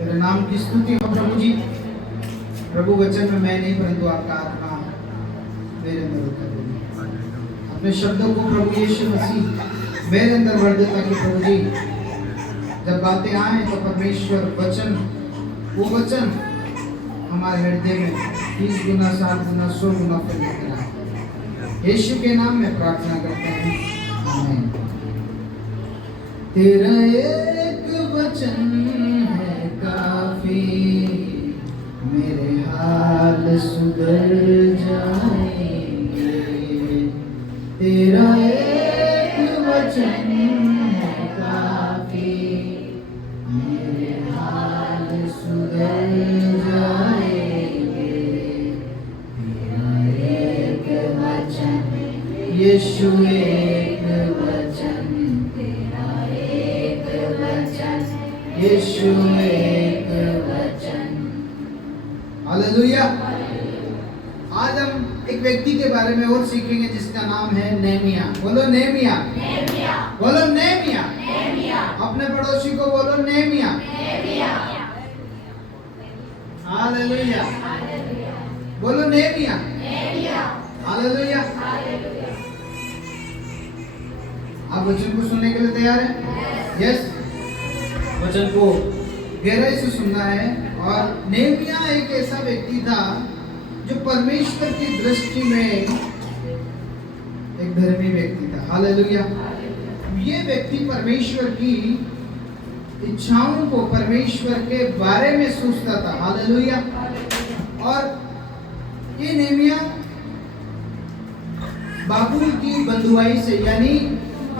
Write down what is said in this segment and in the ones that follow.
तेरे नाम की स्तुति हो प्रभु जी। प्रभु वचन में मैं नहीं परंतु आपका आत्मा मेरे अंदर उतर देगी। अपने शब्दों को प्रभु यीशु मसीह मेरे अंदर भर दे ताकि प्रभु जी जब बातें आए तो परमेश्वर वचन, वो वचन हमारे हृदय में 30 गुना 60 गुना 100 गुना फल देगा। यीशु के नाम में प्रार्थना करते हैं, आमीन। तेरा एक वचन है काफी, मेरे हाल सुधर जाएंगे। तेरा एक वचन है काफी, मेरे हाल सुधर जाएंगे। तेरा एक वचन यीशु, एक वचन तेरा एक वचन यीशु, एक वचन। हालेलुया। आज हम एक व्यक्ति के बारे में और सीखेंगे जिसका नाम है नेहमिया। बोलो नेहमिया, बोलो नेहमिया। अपने पड़ोसी को बोलो नेहमिया। हालेलुया, बोलो नेहमिया। हालेलुया। आप वचन को सुनने के लिए तैयार हैं? यस। वचन को गहराई से सुनना है। और नेहमिया एक ऐसा व्यक्ति था जो परमेश्वर की दृष्टि में एक धर्मी व्यक्ति था। हालेलुया। ये व्यक्ति परमेश्वर की इच्छाओं को, परमेश्वर के बारे में सोचता था। हालेलुया। और ये नेहमिया बाबुल की बंधुआई से, यानी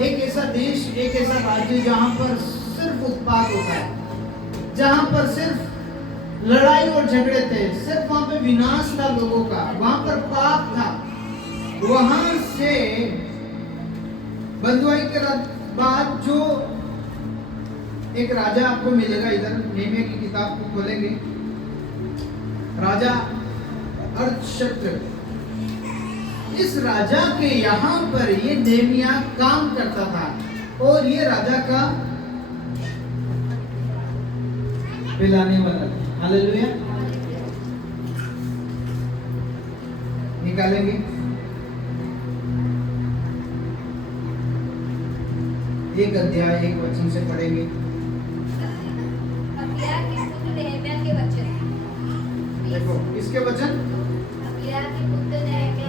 एक ऐसा देश, एक ऐसा राज्य जहां पर सिर्फ उत्पात होता है, जहां पर सिर्फ लड़ाई और झगड़े थे, सिर्फ वहां पे विनाश था लोगों का, वहां पर पाप था। वहां से बंधुआई के बाद जो एक राजा आपको मिलेगा, इधर नेहमिया की किताब को खोलेंगे, राजा अर्थशस्त्र। इस राजा के यहाँ पर ये नेहमिया काम करता था और ये राजा का पिलाने वाला। हालेलुया। निकालेंगे एक अध्याय एक वचन से पढ़ेंगे। देखो इसके वचन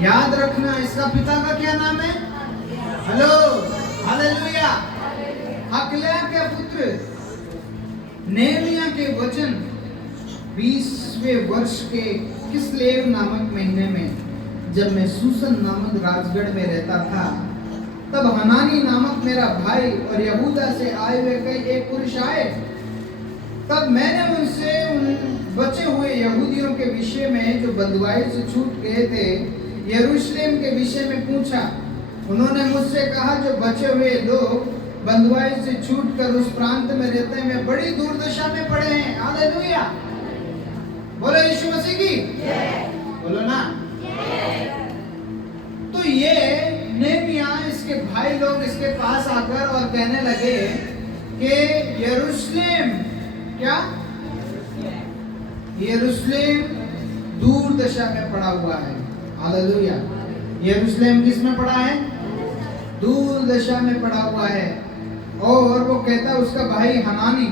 याद रखना। इसका पिता का क्या नाम है? Hello, hallelujah. हकल्या के पुत्र नेहमिया के वचन 20वें वर्ष के किस्लेव नामक महीने में, जब मैं सूसन नामक राजगढ़ में रहता था, तब हनानी नामक मेरा भाई और यहूदा से आए हुए कई एक पुरुष आए। तब मैंने उनसे उन बचे हुए यहूदियों के विषय में जो बंधुआई से छूट गए थे, यरूशलेम के विषय में पूछा। उन्होंने मुझसे कहा, जो बचे हुए लोग बंधुआई से छूटकर उस प्रांत में रहते हैं, वे बड़ी दुर्दशा में पड़े हैं। हालेलुया। बोलो यीशु मसीह की, बोलो ना। तो ये नेहमिया, इसके भाई लोग इसके पास आकर और कहने लगे कि यरूशलेम, क्या यरूशलेम दूर दशा में पड़ा हुआ है। हालेलुया। यरूशलेम किस में पड़ा है? दूर दशा में पड़ा हुआ है। और वो कहता, उसका भाई हनानी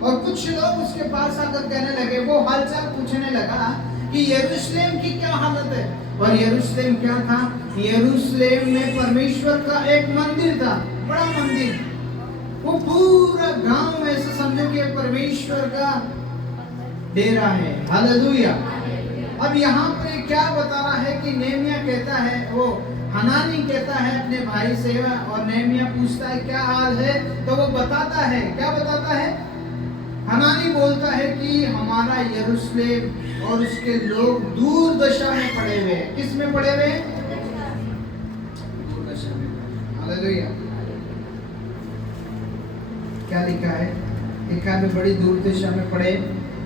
और कुछ लोग उसके पास आकर कहने लगे, वो हालचाल पूछने लगा कि यरूशलेम की क्या हालत है। और यरूशलेम क्या था? यरूशलेम में परमेश्वर का एक मंदिर था, बड़ा मंदिर। वो पूरा गांव ऐसा समझो कि परमेश्वर का डेरा है। हालेलुया। अब यहाँ पर क्या बता रहा है कि नेहमिया कहता है, वो हनानी कहता है अपने भाई से, और नेहमिया पूछता है क्या हाल है, तो वो बताता है। क्या बताता है? हनानी बोलता है कि हमारा यरूशलेम और उसके लोग दूर दशा में पड़े हुए हैं। किस में पड़े हुए हैं? दूर दशा में। हालेलुया। क्या लिखा है? लिखा है बड़ी दूर दशा में पड़े,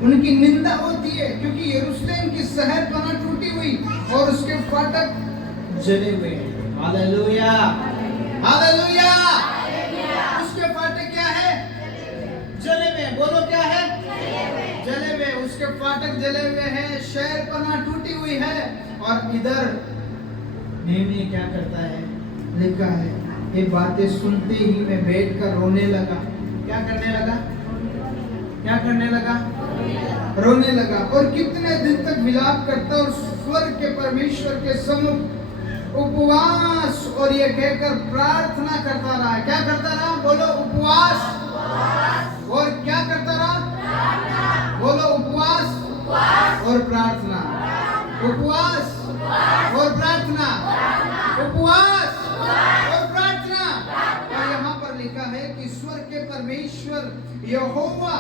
उनकी निंदा होती है, क्योंकि यरूशलेम की शहर बना टूटी हुई और उसके फाटक जले हुए हैं। Hallelujah, hallelujah. उसके फाटक क्या है? जले हुए। बोलो क्या है? उसके फाटक जले हुए हैं, शहरपनाह टूटी हुई है। और इधर नेहमी क्या करता है, लिखा है ये बातें सुनते ही मैं बैठकर रोने लगा। क्या करने लगा? क्या करने लगा? रोने लगा। और कितने दिन तक विलाप करता और स्वर्ग के परमेश्वर के सम्मुख उपवास और ये कहकर प्रार्थना करता रहा। क्या करता रहा? बोलो उपवास। और क्या करता रहा? बोलो उपवास और प्रार्थना। उपवास और प्रार्थना। उपवास और प्रार्थना। और यहाँ पर लिखा है कि स्वर्ग के परमेश्वर यहोवा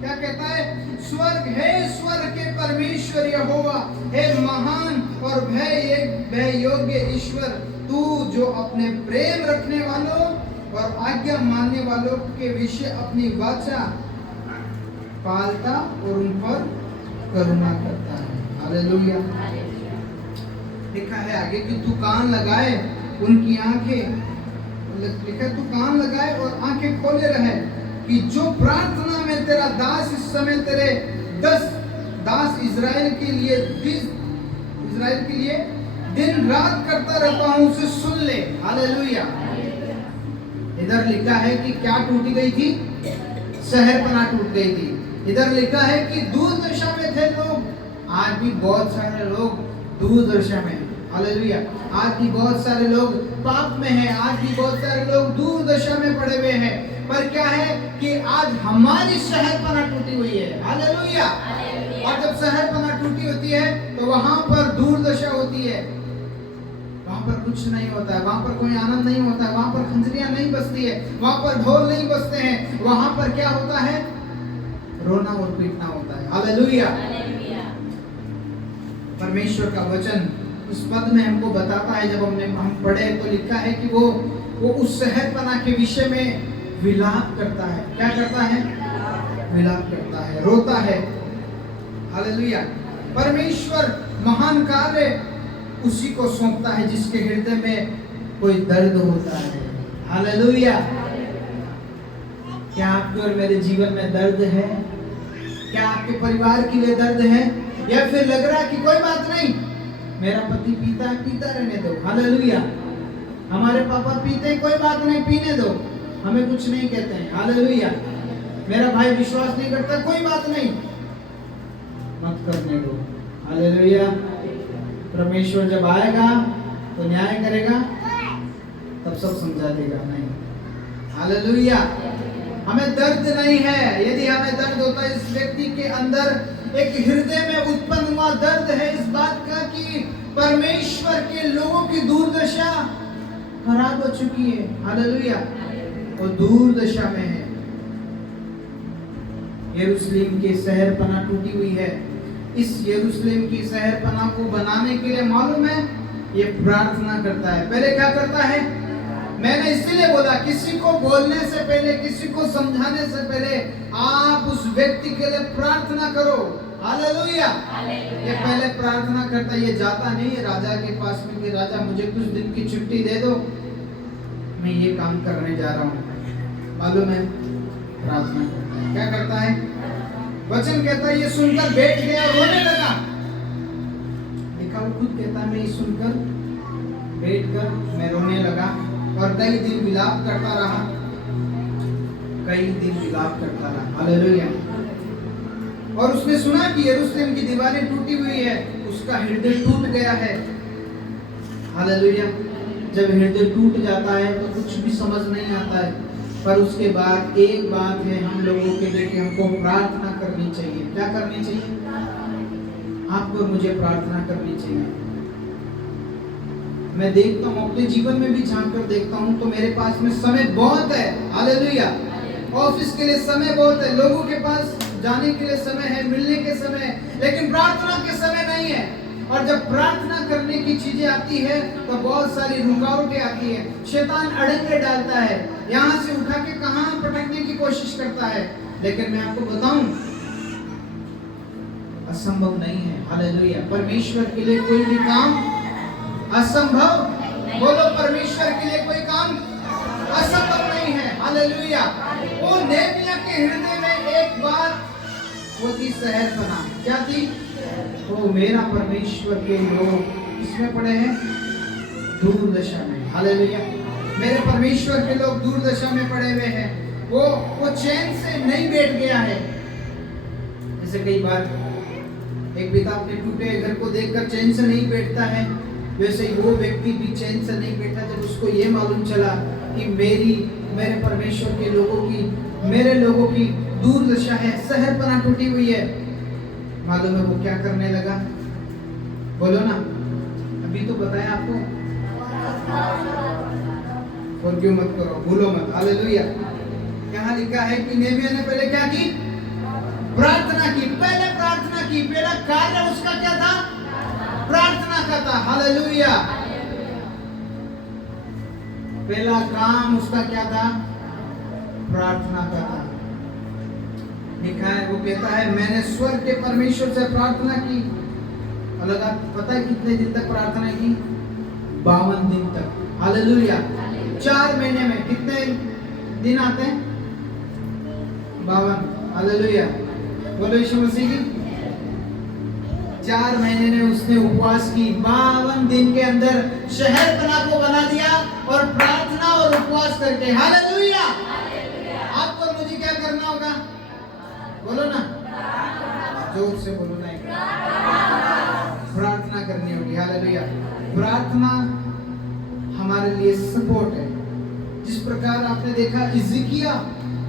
क्या कहता है? स्वर्ग है, स्वर्ग के परमेश्वर यहोवा है महान और भय योग्य ईश्वर, तू जो अपने प्रेम रखने वालों और आज्ञा मानने वालों के विषय अपनी वाचा पालता और उन पर करुणा करता है। हालेलुया। लिखा है आगे कि तू कान लगाए उनकी आंखें, लिखा तू कान लगाए और आंखें खोले रहे कि जो प्रार्थना में तेरा दास इस समय तेरे 10 दास इज़राइल के लिए दिन रात करता रहता हूं, उसे सुन ले। हालेलुया। इधर लिखा है कि क्या टूटी गई थी? शहरपनाह टूट गई थी। इधर लिखा है कि दूर दशा में थे लोग। आज भी बहुत सारे लोग दूर दशा में। हालेलुया। आज भी बहुत सारे लोग पाप में हैं। आज भी बहुत सारे लोग दूर दशा में पड़े हुए हैं। पर क्या है कि आज हमारी शहरपनाह टूटी हुई है। हालेलुया। और जब शहरपनाह टूटी होती है तो वहां पर दूर दशा होती है। वहां पर कुछ नहीं होता है, वहां पर कोई आनंद नहीं होता है, वहां पर खंजरियां नहीं बजती है, वहां पर ढोल नहीं बजते हैं। वहां पर क्या होता है? रोना और पीटना होता है। हालेलुया। परमेश्वर का वचन इस पद में हमको बताता है, जब हम पढ़े तो लिखा है कि वो उस शहरपनाह के विषय में विलाप करता है। क्या करता है? विलाप करता है, रोता है। हालेलुया। परमेश्वर महान कार्य उसी को सौंपता है जिसके हृदय में कोई दर्द होता है। हालेलुया। क्या आपके और मेरे जीवन में दर्द है? क्या आपके परिवार के लिए दर्द है? या फिर लग रहा है कि कोई बात नहीं, मेरा पति पीता है, पीता रहने दो। हालेलुया। हमारे पापा पीते हैं, कोई बात नहीं, पीने दो, हमें कुछ नहीं कहते हैं। हालेलुया। मेरा भाई विश्वास नहीं करता, कोई बात नहीं, मत करने दो। हालेलुया। परमेश्वर जब आएगा तो न्याय करेगा, तब सब समझा देगा। नहीं। हालेलुया। हमें दर्द नहीं है। यदि हमें दर्द होता है, इस व्यक्ति के अंदर एक हृदय में उत्पन्न हुआ दर्द है इस बात का कि परमेश्वर के लोगों की दुर्दशा खराब हो चुकी है। हालेलुया। वो दूर दशा में है। यरूशलेम की शहरपनाह टूटी हुई है। इस यरूशलेम की शहरपनाह को बनाने के लिए मालूम है, ये प्रार्थना करता है। पहले क्या करता है? मैंने इसीलिए बोला, किसी को बोलने से पहले, किसी को समझाने से पहले आप उस व्यक्ति के लिए प्रार्थना करो। हालेलुया। ये पहले प्रार्थना करता है। ये जाता नहीं है राजा के पास में कि राजा मुझे कुछ दिन की छुट्टी दे दो, मैं ये काम करने जा रहा हूँ। मालूम है? प्रार्थना करता है। क्या करता है? वचन कहता है ये सुनकर बैठ गया और रोने लगा। लिखा वो खुद कहता है मैं ये सुनकर बैठकर मैं रोने लगा और कई दिन विलाप करता रहा। कई दिन विलाप करता रहा। हालेलुया। और उसने सुना कि यरूशलेम की दीवारें टूटी हुई है, उसका हृदय टूट गया है। हालेलुया। जब हृदय टूट जाता है तो कुछ भी समझ नहीं आता है, पर उसके बाद एक बात है हम लोगों के लिए कि हमको प्रार्थना करनी चाहिए। क्या करनी चाहिए? आपको और मुझे प्रार्थना करनी चाहिए। मैं देखता हूँ, अपने जीवन में भी झांक कर देखता हूँ तो मेरे पास में समय बहुत है। हालेलुया। ऑफिस के लिए समय बहुत है, लोगों के पास जाने के लिए समय है, मिलने के समय है, लेकिन प्रार्थना के समय नहीं है। और जब प्रार्थना करने की चीजें आती है तो बहुत सारी रुकावटें आती है। शैतान अड़ंगे डालता है, यहाँ से उठा के कहाँ पटकने की कोशिश करता है। लेकिन मैं आपको बताऊं, असंभव नहीं है। हालेलुया। परमेश्वर के लिए कोई भी काम असंभव। बोलो, परमेश्वर के लिए कोई काम असंभव नहीं है। हालेलुया। वो नेहमिया के हृदय में एक बात वो थी सहरपना। क्या थी? ओ मेरा परमेश्वर के लोग किसमें पड़े हैं? दूर दशा में। हालेलुया। मेरे परमेश्वर के लोग दूर दशा में पड़े हुए हैं। वो चैन से नहीं बैठ गया है। जैसे कई बार एक पिता अपने टूटे घर को देखकर चैन से नहीं बैठता है, वैसे ही वो व्यक्ति भी चैन से नहीं बैठा जब उसको ये मालूम चला कि मेरे परमेश्वर के लोगों की, मेरे लोगों की दूर दशा है, सहरपना टूटी हुई है। मालूम है वो क्या करने लगा? बोलो ना, अभी तो बताया आपको। और क्यों मत करो, भूलो मत। हालेलुया। यहाँ लिखा है कि नेहमिया ने पहले क्या की? प्रार्थना की। पहले प्रार्थना की। पहला कार्य उसका क्या था? प्रार्थना का था। हालेलुया। पहला काम उसका क्या था? प्रार्थना का था। लिखा है, वो कहता है मैंने स्वर्ग के परमेश्वर से प्रार्थना की। और लगा, पता है कितने दिन तक प्रार्थना की? 52 दिन तक। हालेलुया। 4 महीने में कितने दिन आते हैं? 52। हालेलुया। बोलो यीशु मसीह की। 4 महीने में उसने उपवास की। 52 दिन के अंदर शहरपना को बना दिया और प्रार्थना और उपवास करके। हालेलुया। आपको मुझे क्या करना होगा? बोलो ना, जोर से बोलो ना। प्रार्थना करनी होगी। हालेलुया। प्रार्थना हमारे लिए सपोर्ट है। जिस प्रकार आपने देखा हिजकिय्याह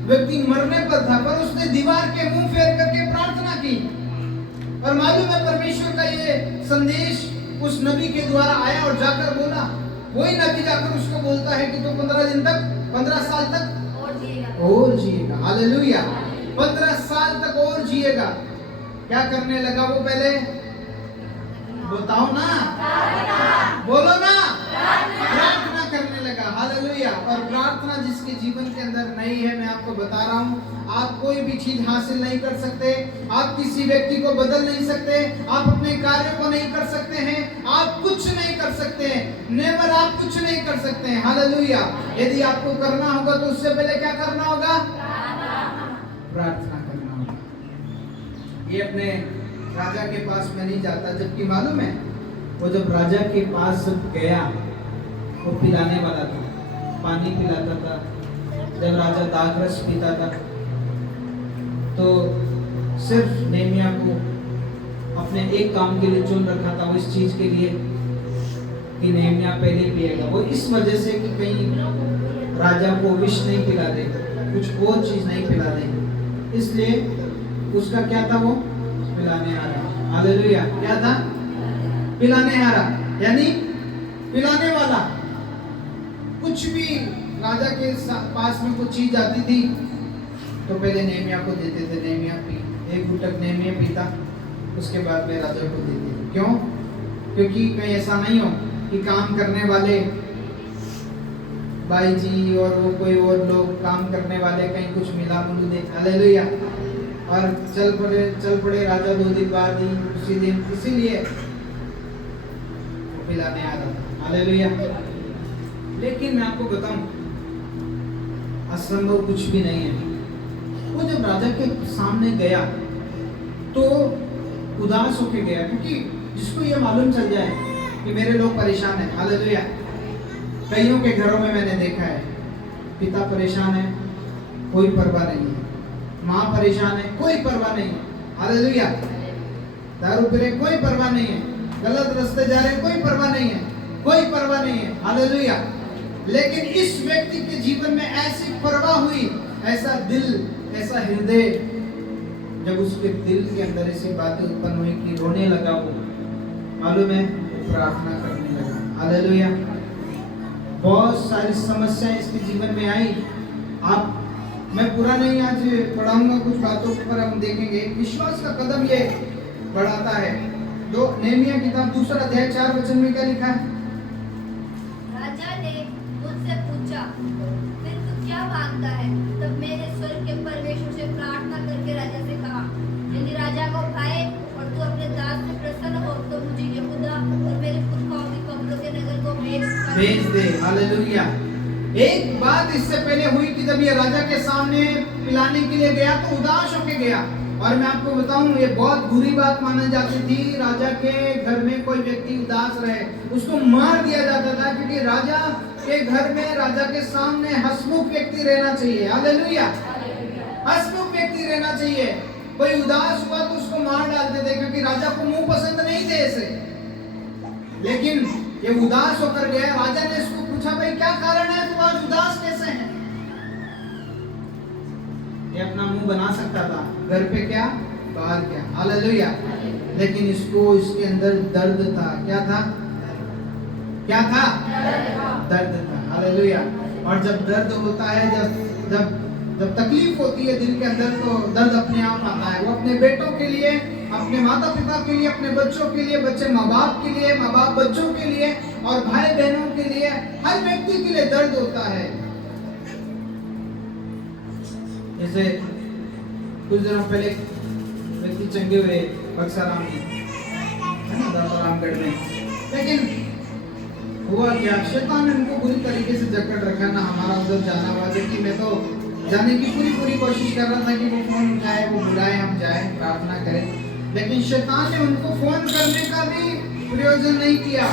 व्यक्ति मरने पर था, पर उसने दीवार के मुंह फेर करके प्रार्थना की। और मालूम है परमेश्वर का ये संदेश उस नबी के द्वारा आया और जाकर बोला। वही नबी जाकर उसको बोलता है कि तो 15 दिन तक, 15 साल तक और जिएगा। हालेलुया। 15 साल तक और जिएगा। क्या करने लगा वो? पहले बताओ ना, बोलो ना, प्रार्थना करने लगा। हालेलुया। और प्रार्थना जिसके जीवन के अंदर नहीं है, मैं आपको बता रहा हूँ, आप कोई भी चीज हासिल नहीं कर सकते। आप किसी व्यक्ति को बदल नहीं सकते। आप अपने कार्य को नहीं कर सकते हैं। आप कुछ नहीं कर सकते हैं। नेवर, आप कुछ नहीं कर सकते हैं। हालेलुया। यदि आपको करना होगा तो उससे पहले क्या करना होगा? प्रार्थना करना होगा। ये अपने राजा के पास में नहीं जाता, जबकि मालूम है वो जब राजा के पास गया, वो पिलाने वाला था, पानी पिलाता था। जब राजा दाखरस पीता था तो सिर्फ नेहमिया को अपने एक काम के लिए चुन रखा था, वो इस चीज के लिए कि नेहमिया पहले पिएगा। वो इस वजह से कि कहीं राजा को विष नहीं पिला दे, कुछ और चीज नहीं पिला दे, इसलिए उसका क्या था? वो पिलाने आ रहा। हालेलुया। क्या था? पिलाने आ रहा, यानी पिलाने वाला। कुछ भी राजा के पास में कुछ चीज आती थी तो पहले नेहमिया को देते थे। नेहमिया पी, एक गुटक नेहमिया पीता, उसके बाद में राजा को देते। क्यों? क्योंकि कहीं ऐसा नहीं हो कि काम करने वाले भाई जी और वो कोई और लोग काम करने वाले कहीं कुछ मिला मुलू दे। हालेलुया। और चल पड़े राजा 2 दिन बाद ही उसी दिन, इसीलिए पिलाने आ रहा था। हालेलुया। लेकिन मैं आपको बताऊं, असंभव कुछ भी नहीं है। वो जब राजा के सामने गया तो उदास होके गया, क्योंकि जिसको ये मालूम चल जाए कि मेरे लोग परेशान हैं। हालेलुया। कईयों के घरों में मैंने देखा है, पिता परेशान है, कोई परवाह नहीं है। माँ परेशान है, कोई परवाह नहीं है। हालेलुया। दारू पी रहे, कोई परवाह नहीं है। गलत रास्ते जा रहे, कोई परवाह नहीं है, कोई परवाह नहीं है। हालेलुया। लेकिन इस व्यक्ति के जीवन में ऐसी परवाह हुई, ऐसा दिल, ऐसा हृदय, जब उसके दिल के अंदर ऐसी बातें उत्पन्न हुई कि रोने लगा। वो मालूम है, प्रार्थना करने लगा। हालेलुया। बहुत सारी समस्याएं इसके जीवन में आई। मैं पूरा नहीं आज पढ़ाऊंगा, कुछ बातों पर हम देखेंगे। विश्वास का कदम ये बढ़ाता है। नेहमिया किताब 2 अध्याय 4 वचन में क्या लिखा है? राजा ने मुझसे पूछा, फिर तू क्या मांगता है? तब मैंने स्वर्ग के परमेश्वर से प्रार्थना करके राजा से कहा, यदि राजा को भाए और तू अपने दास से प्रसन्न हो तो मुझे यहूदा और मेरे पुरखाओं की कब्रों के नगर को भेज दे। हालेलुया। एक बात इससे पहले हुई कि जब ये राजा के सामने पिलाने के लिए गया तो उदास होके गया। और मैं आपको बताऊं, ये बहुत बुरी बात मानी जाती थी। राजा के घर में कोई व्यक्ति उदास रहे, उसको मार दिया जाता था, क्योंकि राजा के घर में, राजा के सामने हंसमुख व्यक्ति रहना चाहिए। हालेलुया, हंसमुख व्यक्ति रहना चाहिए। कोई उदास हुआ तो उसको मार डालते थे, क्योंकि राजा को मुंह पसंद नहीं थे ऐसे। लेकिन ये उदास होकर गया, राजा ने इसको पूछा, भाई क्या कारण है, तुम आज उदास कैसे हैं? ये अपना मुंह बना सकता था, घर पे क्या बाहर क्या। हालेलुया। लेकिन इसको, इसके अंदर दर्द था। क्या था? क्या था? दर्द था। हालेलुया। और जब दर्द होता है, जब तकलीफ होती है दिल के अंदर, तो दर्द अपने आप आता है। वो अपने बेटों के लिए, अपने माता पिता के लिए, अपने बच्चों के लिए, बच्चे माँ बाप के लिए, माँ बाप बच्चों के लिए, और भाई बहनों के लिए, हर व्यक्ति के लिए दर्द होता है। जैसे कुछ दिनों पहले व्यक्ति चंगे हुए बक्साराम में, है ना, रामगढ़ में। लेकिन हुआ क्या, शैतान ने उनको बुरी तरीके से जकड़ रखा ना। हमारा उधर जाना हुआ, जबकि मैं तो जाने की पूरी कोशिश कर रहा था कि वो फोन उठाए, वो बुलाए, हम जाए, प्रार्थना करें। लेकिन शैतान ने उनको फोन करने का भी प्रयोजन नहीं किया।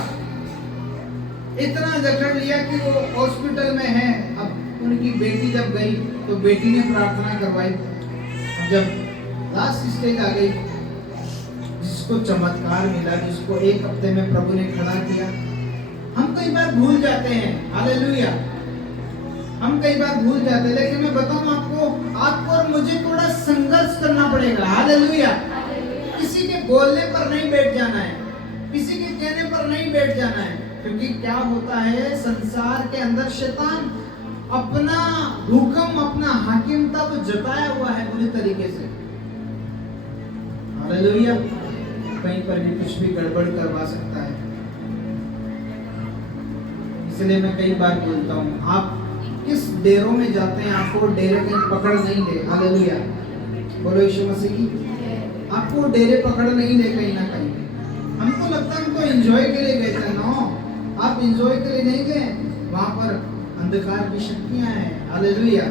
इतना जकड़ लिया कि वो हॉस्पिटल में है। अब उनकी बेटी जब गई तो बेटी ने प्रार्थना करवाई। जब लास्ट स्टेज आ गई, जिसको चमत्कार मिला, जिसको एक हफ्ते में प्रभु ने खड़ा किया, हम कई बार भूल जाते हैं। हालेलुया, हम कई बार भूल जाते हैं। लेकिन मैं बताऊं आपको और मुझे थोड़ा संघर्ष करना पड़ेगा। हालेलुया। किसी के बोलने पर नहीं बैठ जाना है, किसी के कहने पर नहीं बैठ जाना है। क्योंकि क्या होता है, संसार के अंदर शैतान अपना हुक्म, अपना हाकिमता वो जताया हुआ है पूरी तरीके से। हालेलुया। कहीं पर भी कुछ भी गड़बड़ करवा सकता है। इसलिए मैं कई बार बोलता हूँ, आप किस डेरों में जाते हैं, आपको डेरे कहीं पकड़ नहीं ले। हालेलुया, बोलो यीशु मसीह की। आपको डेरे पकड़ नहीं ले कहीं ना कहीं। हमको लगता है हमको एंजॉय के लिए गए थे। नो, आप एंजॉय के लिए नहीं गए। वहां पर अंधकार की शक्तियां हैं। हालेलुया।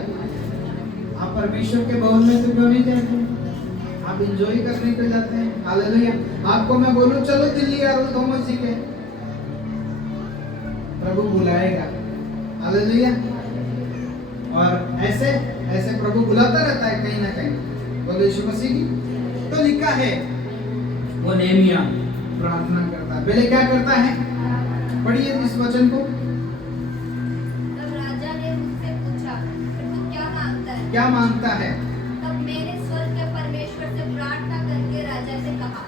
आप परमेश्वर के भवन में तो क्यों नहीं जाते? आप एंजॉय करने के जाते हैं। हालेलुया। आपको मैं बोलूं, चलो दिल्ली अरुण थॉमस जी के, प्रभु बुलाएगा। हालेलुया। और ऐसे ऐसे प्रभु बुलाता रहता है कहीं ना कहीं। बोलो यीशु मसीह की। तो लिखा है, वो नेहमिया प्रार्थना करता है। पहले क्या करता है, पढ़िए इस वचन को। तब राजा ने मुझसे पूछा, तू क्या मांगता है? क्या मांगता है? तब मैंने स्वर्ग के परमेश्वर से प्रार्थना करके राजा से कहा,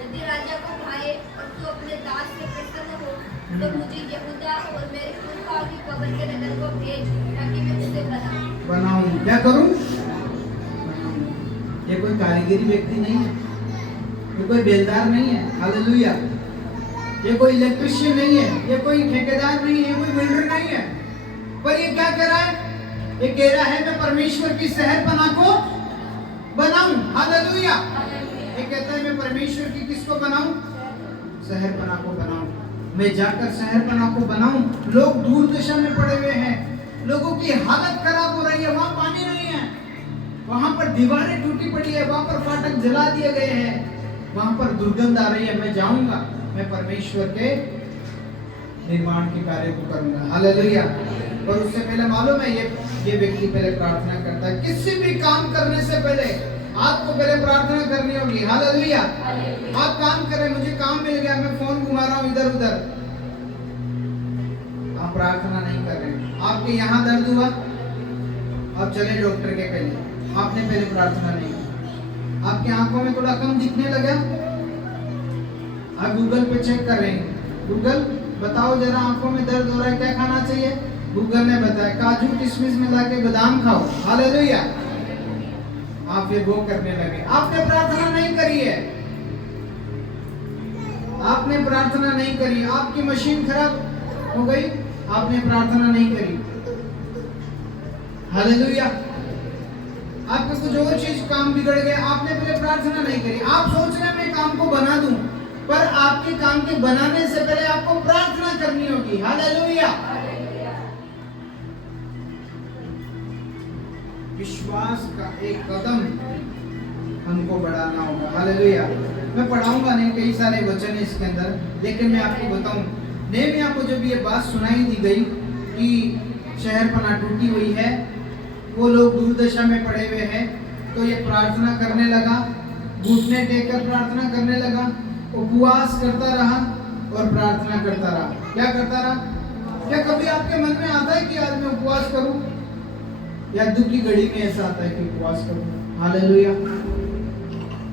यदि राजा को भाए और तू अपने दास से प्रसन्न हो, तो मुझे यहूदा और मेरे पुरखाओं की कब्र के नगर को भेज, ताकि मैं उसे बनाऊं। क्या करूं? ये कोई कारीगरी व्यक्ति नहीं है, ये कोई बेलदार नहीं है। हालेलुया। ये कोई इलेक्ट्रिशियन नहीं है, ये कोई ठेकेदार नहीं है, कोई बिल्डर नहीं है। पर ये क्या कह रहा है? ये कह रहा है, मैं परमेश्वर की शहरपनाह को बनाऊं। हालेलुया। ये कहता है, मैं परमेश्वर की किसको बनाऊं? शहरपनाह को बनाऊं। मैं जाकर शहरपनाह को बनाऊं। लोग दूर दिशा में पड़े हुए हैं, लोगों की हालत खराब हो रही है, वहां पानी नहीं है, वहां पर दीवारें टूटी पड़ी है, वहां पर फाटक जला दिए गए हैं, वहां पर दुर्गंध आ रही है। मैं जाऊंगा, मैं परमेश्वर के निर्माण के कार्य को करूंगा। हालेलुया। पर उससे पहले मालूम है, ये व्यक्ति पहले प्रार्थना करता है। किसी भी काम करने से पहले आपको पहले प्रार्थना करनी होगी। हालेलुया। आप काम कर रहे, मुझे काम मिल गया, मैं फोन घुमा रहा हूं इधर उधर, आप प्रार्थना नहीं कर रहे। आपके यहाँ दर्द हुआ, आप चले डॉक्टर के पहले, आपने पहले प्रार्थना नहीं की। आपकी आंखों में थोड़ा कम दिखने लगा, आप गूगल पे चेक कर रहे हैं, गूगल बताओ जरा आंखों में दर्द हो रहा है, क्या खाना चाहिए? गूगल ने बताया काजू किशमिश मिला के बादाम खाओ। हालेलुया। आप फिर वो करने लगे। आपने प्रार्थना नहीं करी है, आपने प्रार्थना नहीं करी। आपकी मशीन खराब हो गई, आपने प्रार्थना नहीं करी। हालेलुया। आपके कुछ और चीज काम बिगड़ गए, आपने पहले प्रार्थना नहीं करी। आप सोच रहे हैं मैं काम को बना दूं, पर आपके काम के बनाने से पहले आपको प्रार्थना करनी होगी। हालेलुया। विश्वास का एक कदम हालेलुया। मैं पढ़ाऊंगा नहीं, कई सारे वचन है इसके अंदर, लेकिन मैं आपको बताऊं, नेहमिया को जब ये बात सुनाई दी गई कि शहरपनाह टूटी हुई है, वो लोग दुर्दशा में पड़े हुए हैं, तो ये प्रार्थना करने लगा, घुटने टेककर प्रार्थना करने लगा, उपवास करता रहा और प्रार्थना करता रहा। क्या करता रहा? क्या कभी आपके मन में आता है कि आज मैं उपवास करूं? या दुख की घड़ी में ऐसा आता है कि उपवास करूं? हालेलुया।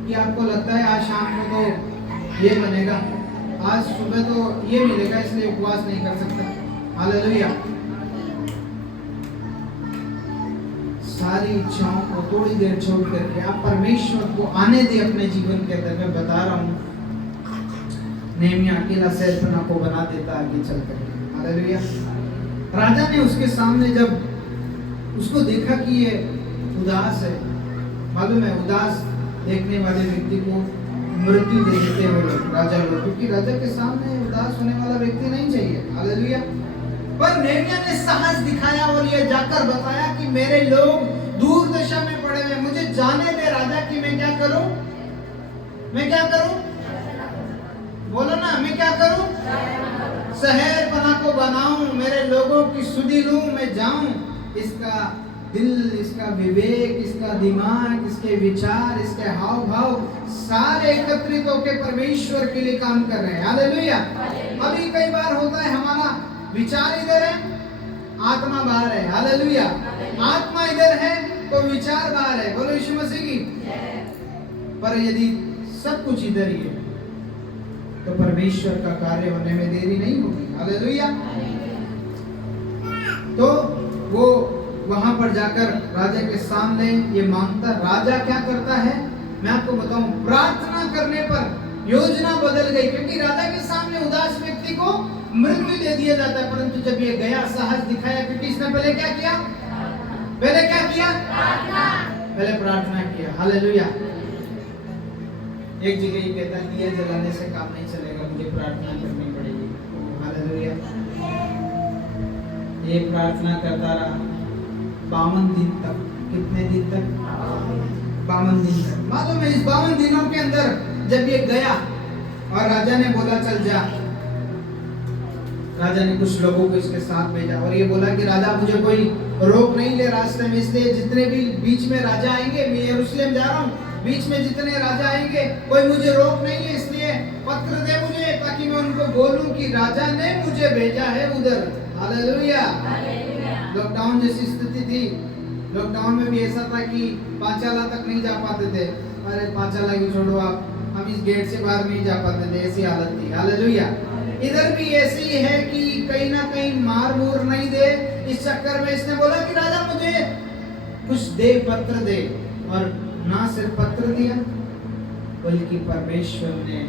कि आपको लगता है आज शाम को तो ये बनेगा, आज सुबह तो ये मिलेगा, इसलिए उपवास नहीं कर सकता। हालेलुया। सारी इच्छाओं को थोड़ी देर छोड़ करके आप परमेश्वर को आने दे अपने जीवन के अंदर। मैं बता रहा हूँ, नेहमिया अकेला शहरपनाह को बना देता आगे चल करके। हालेलुया। राजा ने उसके सामने जब उसको देखा कि ये उदास है, मालूम है उदास देखने वाले व्यक्ति को मृत्यु दे देते हो लोग, राजा लोग, क्योंकि राजा के सामने उदास होने वाला व्यक्ति नहीं चाहिए। हालेलुया। पर नेहमिया ने साहस दिखाया और ये जाकर बताया कि मेरे लोग दूर दशा में पड़े हुए, मुझे जाने दे राजा कि मैं क्या करूं? मैं क्या करूं? बोलो ना, मैं क्या करूं? शहरपनाह को बनाऊं, मेरे लोगों की सुधि लूं, मैं जाऊं। इसका दिल, इसका विवेक, इसका दिमाग, इसके विचार, इसके हाव भाव सारे एकत्रित होकर परमेश्वर के लिए काम कर रहे हैं। हालेलुया। अभी कई बार होता है हमारा विचार इधर है, आत्मा बाहर है। हालेलुया। आत्मा इधर है तो विचार बाहर है। बोलो यीशु मसीह की। पर यदि सब कुछ इधर ही है तो परमेश्वर का कार्य होने में देरी नहीं होगी। हालेलुया। तो वो वहां पर जाकर राजा के सामने ये मांगता। राजा क्या करता है मैं आपको बताऊं, प्रार्थना करने पर योजना बदल गई, क्योंकि राजा के सामने उदास व्यक्ति को मृत्यु दे दिया जाता है। परंतु जब ये गया, साहस दिखाया, क्योंकि इसने पहले क्या किया? पहले क्या किया? पहले प्रार्थना किया। हालेलुया। एक जगह ये कहता है दिया जलाने से काम नहीं चलेगा, मुझे प्रार्थना करनी पड़ेगी। हालेलुया। ये प्रार्थना करता रहा 52 दिन तक। कितने दिन तक? 52 दिन तक। मालूम है इस 52 दिनों के अंदर जब ये गया और राजा ने बोला चल जा, राजा ने कुछ लोगों को इसके साथ भेजा और ये बोला कि राजा मुझे कोई रोक नहीं ले रास्ते में, इसलिए जितने भी बीच में राजा आएंगे, मैं यरूशलेम जा रहा हूँ, बीच में जितने राजा आएंगे कोई मुझे रोक नहीं है, इसलिए पत्र दे मुझे ताकि मैं उनको बोलूं कि राजा ने मुझे भेजा है उधर। हालेलुया। लॉकडाउन जैसी स्थिति थी, लॉकडाउन में भी ऐसा था कि पांचाला तक नहीं जा पाते थे। अरे पांचाला की छोड़ो आप, हम इस गेट से बाहर नहीं जा पाते थे, ऐसी हालत थी। हालेलुया। इधर भी ऐसी है कि कहीं ना कहीं मार मूर नहीं दे, इस चक्कर में इसने बोला कि राजा मुझे कुछ दे, पत्र दे। और ना सिर्फ पत्र दिया बल्कि परमेश्वर ने,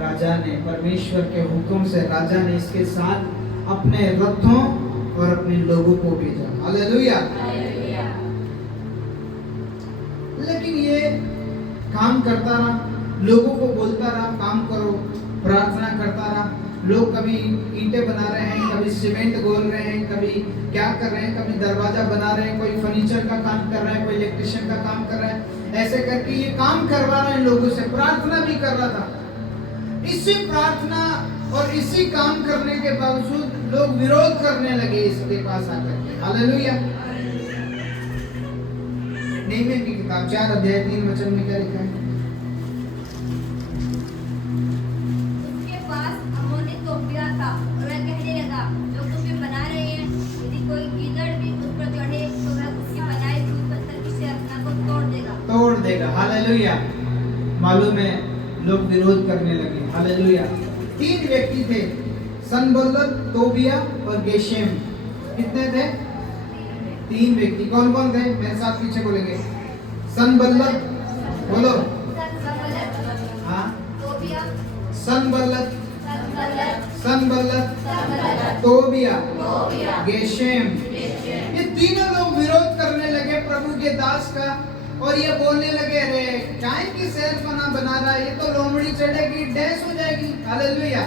राजा ने, परमेश्वर के हुक्म से राजा ने इसके साथ अपने रथों और अपने लोगों को भेजा। हालेलुया। लेकिन ये काम करता रहा, लोगों को बोलता रहा काम करो, प्रार्थना करता रहा। लोग कभी ईंटें बना रहे हैं, कभी सीमेंट घोल रहे हैं, कभी क्या कर रहे हैं, कभी दरवाजा बना रहे हैं, कोई फर्नीचर का काम कर रहा है, कोई इलेक्ट्रिशियन का काम कर रहा है। ऐसे करके ये काम करवा रहे हैं लोगों से, प्रार्थना भी कर रहा था। इसी प्रार्थना और इसी काम करने के बावजूद लोग विरोध करने लगे इसके पास आकर के। हालेलुया। नेहमिया की किताब 4 अध्याय 3 वचन में क्या लिखा है? उसके पास अम्मोनी तोबिया था और वह कहने लगा जो कुछ भी बना रहे हैं, यदि कोई गीदड़ भी उस पर चढ़े तो वह उसकी बनाई हुई पत्थर की शहरपनाह को तोड़ देगा। हालेलुया। मालूम है लोग विरोध करने लगे। हालेलुया। 3 व्यक्ति थे, सनबल्लत, तोबिया और गेशेम। कितने थे? 3 व्यक्ति। कौन कौन थे? मेरे साथ पीछे बोलेंगे। सनबल्लत, बोलो। हाँ। सनबल्लत, तोबिया, गेशेम। ये तीनों लोग विरोध करने लगे प्रभु के दास का और ये बोलने लगे, अरे काय की शहरपनाह बना रहा है, ये तो लोमड़ी चढ़ेगी, डैश हो जाएगी। हालेलुया।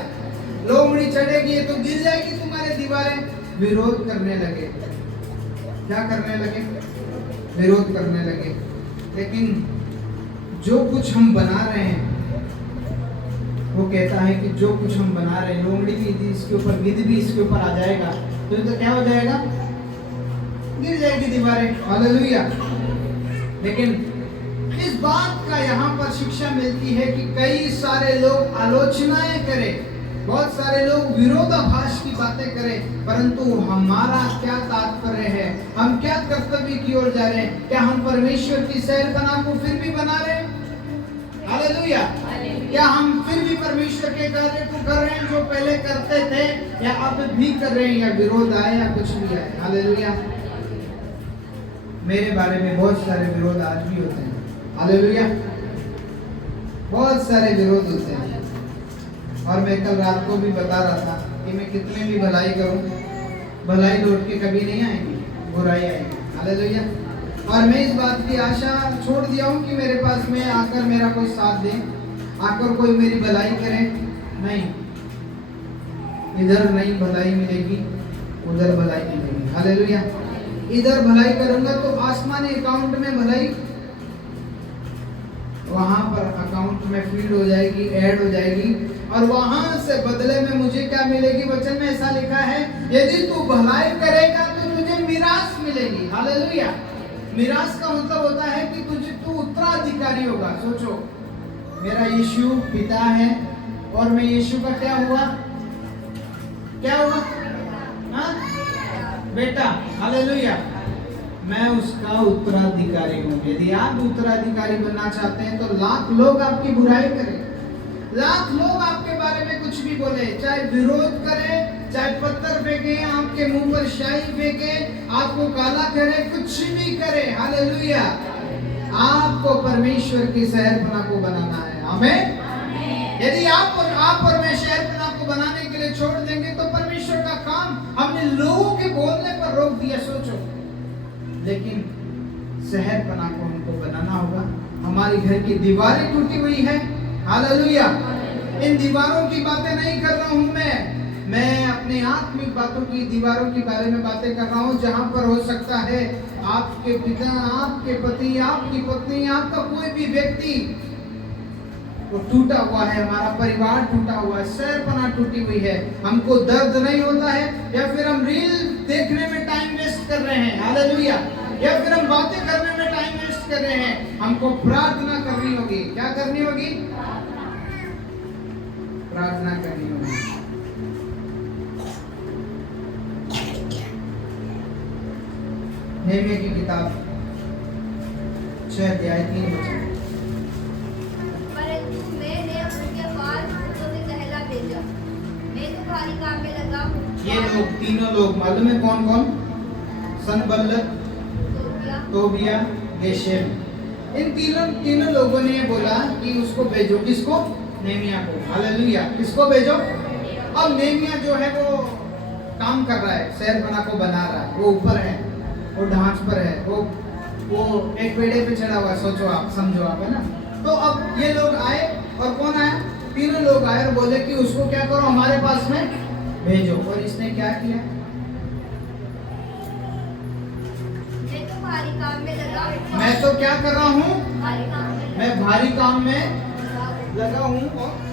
लोमड़ी चढ़ेगी ये तो गिर जाएगी तुम्हारे दीवारें। विरोध करने लगे। क्या करने लगे? विरोध करने लगे। लेकिन जो कुछ हम बना रहे हैं, वो कहता है कि जो कुछ हम बना रहे हैं, लोमड़ी भी इसके ऊपर, गिद्ध भी इसके ऊपर आ जाएगा तो क्या हो जाएगा? गिर जाएगी दीवारें। हालेलुया। लेकिन इस बात का यहाँ पर शिक्षा मिलती है कि कई सारे लोग आलोचनाएं करें, बहुत सारे लोग विरोधाभास की बातें करें, परंतु हमारा क्या तात्पर्य है? हम क्या कर्तव्य की ओर जा रहे हैं? क्या हम परमेश्वर की शहरपनाह को फिर भी बना रहे हैं? हालेलुया। क्या हम फिर भी परमेश्वर के कार्य को कर रहे हैं जो पहले करते थे, या अब भी कर रहे हैं, या विरोध आए या कुछ भी आए? हालेलुया। मेरे बारे में बहुत सारे विरोध आज भी होते हैं। हालेलुया। बहुत सारे विरोध होते हैं, और मैं कल रात को भी बता रहा था कि मैं कितने भी भलाई करूं, भलाई लौट के कभी नहीं आएगी, बुराई आएगी। हालेलुया। और मैं इस बात की आशा छोड़ दिया हूं कि मेरे पास में आकर मेरा कोई साथ दे, आकर कोई मेरी भलाई करे। नहीं, इधर नहीं भलाई मिलेगी, उधर भलाई मिलेगी। हालेलुया। इधर भलाई करूंगा तो आसमानी अकाउंट में भलाई, वहां पर अकाउंट में फीड हो जाएगी, ऐड हो जाएगी, और वहां से बदले में मुझे क्या मिलेगी? वचन में ऐसा लिखा है, यदि तू भलाई करेगा तो तुझे मिरास मिलेगी। हालेलुया। मिरास का मतलब होता है कि तू उत्तराधिकारी होगा। सोचो, मेरा यीशु पिता है और मैं यीशु का क्या हुआ? क्या हुआ? हाँ? बेटा। हालेलुया। मैं उसका उत्तराधिकारी हूँ। यदि आप उत्तराधिकारी बनना चाहते हैं तो लाख लोग आपकी बुराई करें, लाख लोग आपके बारे में कुछ भी बोले, चाहे विरोध करें, चाहे पत्थर फेंके, आपके मुंह पर शाही फेंके, आपको काला करे, कुछ भी करे। हालेलुया। आपको परमेश्वर की शहरपनाह को बनाना है। आमीन। यदि आप और मैं शहरपनाह को बनाने के लिए छोड़ देंगे तो परमेश्वर का काम हमने लोगों के बोलने पर रोक दिया। सोचो, लेकिन शहरपनाह को हमको बनाना होगा। हमारी घर की दीवारें टूटी हुई है। हालेलुया। इन दीवारों की बातें नहीं कर रहा हूं मैं अपने आत्मिक बातों की, दीवारों के बारे में बातें कर रहा हूं, जहां पर हो सकता है आपके पिता, आपके पति, आपकी पत्नी, आपका कोई भी व्यक्ति वो टूटा हुआ है, हमारा परिवार टूटा हुआ है, शहरपनाह टूटी हुई है, हमको दर्द नहीं होता है, या फिर हम रील देखने में टाइम वेस्ट कर रहे हैं। हालेलुया। या फिर हम बातें करने में टाइम वेस्ट कर रहे हैं। हमको प्रार्थना करनी होगी। क्या करनी होगी? प्रार्थना करनी होगी। नेहमिया की किताब 6 अध्याय 3 वचन। परंतु मैंने उनके पास दूतों से कहला भेजा, मैं तो भारी काम में लगा हूँ। ये लोग, तीनों लोग मालूम है कौन कौन? सनबल्लत, तोबिया, गेशेम। इन तीनों लोगों ने बोला कि उसको भेजो। किसको? नेहमिया को। हालेलुया। किसको भेजो? अब नेहमिया जो है वो काम कर रहा है, शहरपनाह को बना रहा है, वो ऊपर है, वो ढांच पर है, वो एक पेड़े पे चढ़ा हुआ है। सोचो आप, समझो आप, है ना? तो अब ये लोग आए, और कौन आया? तीनों लोग आए और बोले कि उसको क्या करो, हमारे पास में भेजो। और इसने क्या किया? मैं तो क्या कर रहा हूँ? मैं भारी काम में लगा हूँ,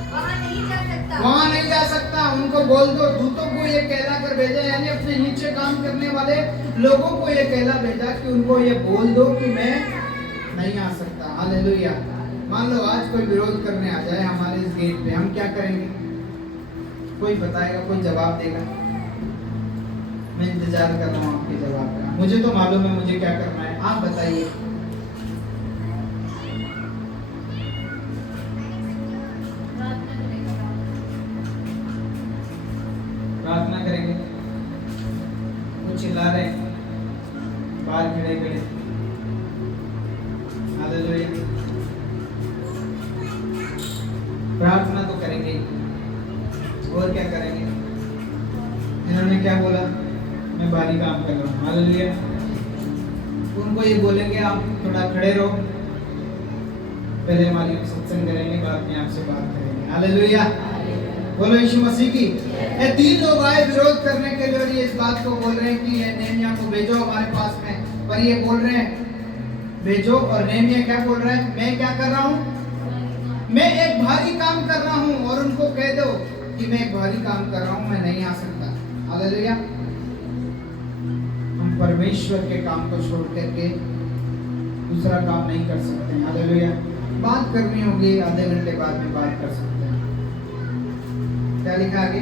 वहाँ नहीं जा सकता। उनको बोल दो, दूतों को ये कहला कर भेजा, यानी अपने नीचे काम करने वाले लोगों को ये कहला भेजा कि उनको ये बोल दो कि मैं नहीं आ सकता। हालेलुया। मान लो आज कोई विरोध करने आ जाए हमारे इस गेट पे, हम क्या करेंगे? कोई बताएगा, कोई जवाब देगा? मैं इंतजार कर रहा हूँ आपके जवाब का। मुझे तो मालूम है मुझे क्या करना है, आप बताइए। प्रार्थना करेंगे। कुछ चिल्ला रहे हैं बाहर खड़े खड़े। हालेलुया। प्रार्थना तो करेंगे, और क्या करेंगे? इन्होंने क्या बोला? मैं भारी काम कर रहा हूँ। हालेलुया। उनको ये बोलेंगे आप थोड़ा खड़े रहो, पहले हमारी सत्संग करेंगे, बाद में आपसे बात करेंगे। हालेलुया। बोलो यीशु मसीह की। ये तीन लोग आए विरोध करने के लिए, और ये इस बात को बोल रहे हैं कि नेहमिया को भेजो हमारे पास में, पर ये बोल रहे हैं भेजो। और नेहमिया क्या बोल रहा है, मैं क्या कर रहा हूँ, मैं एक भारी काम कर रहा हूँ, और उनको कह दो कि मैं एक भारी काम कर रहा हूँ, मैं नहीं आ सकता। हालेलुया। हम परमेश्वर के काम को छोड़ करके दूसरा काम नहीं कर सकते। हालेलुया। बात करनी होगी, आधे घंटे बाद में बात कर सकते हैं। क्या लिखा आगे,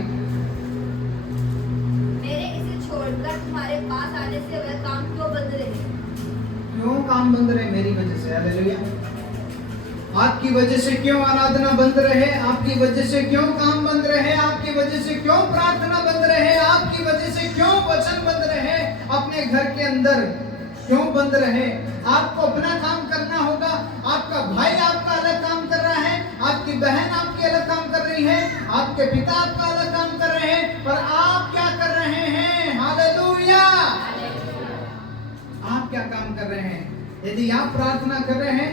मेरे इसे छोड़कर तुम्हारे पास आने से वह काम क्यों बंद रहे? क्यों काम बंद रहे? मेरी वजह से। हालेलुया। आपकी वजह से क्यों आराधना बंद रहे? आपकी वजह से क्यों काम बंद रहे? आपकी वजह से क्यों प्रार्थना बंद रहे? आपकी वजह से क्यों वचन बंद रहे? अपने घर के अंदर क्यों बंद रहे? आपको अपना काम करना होगा। आपका भाई आपका अलग काम कर रहा है, आपकी बहन आपकी अलग काम कर रही है, आपके पिता आपका अलग काम कर रहे हैं, पर आप क्या कर रहे हैं? हालेलुया। आप क्या काम कर रहे हैं? यदि आप प्रार्थना कर रहे हैं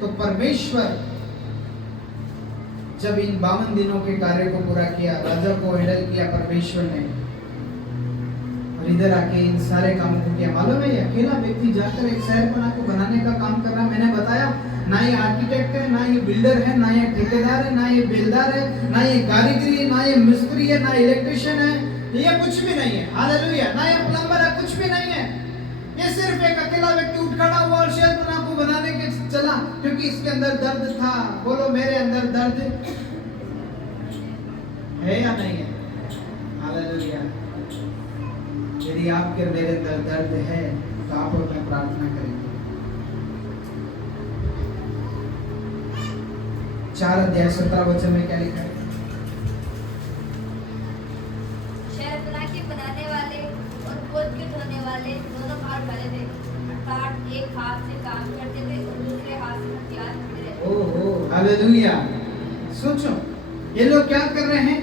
तो परमेश्वर जब इन 52 दिनों के कार्य को पूरा किया, राजा को हैंडल किया परमेश्वर ने, और इधर आके इन सारे कामों को किया। मालूम है, अकेला व्यक्ति जाकर एक शहर को बनाने का काम कर रहा है। मैंने बताया, ना ये आर्किटेक्ट है, ना ये बिल्डर है, ना ये ठेकेदार है, ना ये बेलदार है, ना ये कारीगरी है, ना ये मिस्त्री है, ना इलेक्ट्रिशियन है, ये कुछ भी नहीं है। हालेलुया। ना ये प्लम्बर है, कुछ भी नहीं है। ये सिर्फ एक अकेला व्यक्ति उठ खड़ा हुआ और शहर को बनाने के चला, क्योंकि इसके अंदर दर्द था। बोलो, मेरे अंदर दर्द है या नहीं है? हालेलुया। यदि आपके मेरे अंदर दर्द है तो आप और मैं प्रार्थना करेंगे। 4 अध्याय 17 वचन में क्या लिखा है? शहर बना के बनाने वाले और खोद के ढोने वाले दोनों भाग वाले थे, अर्थात एक हाथ से काम करते थे और दूसरे हाथ से हथियार पकड़े रहते। ओह, हालेलुया। सोचो, ये लोग क्या कर रहे हैं?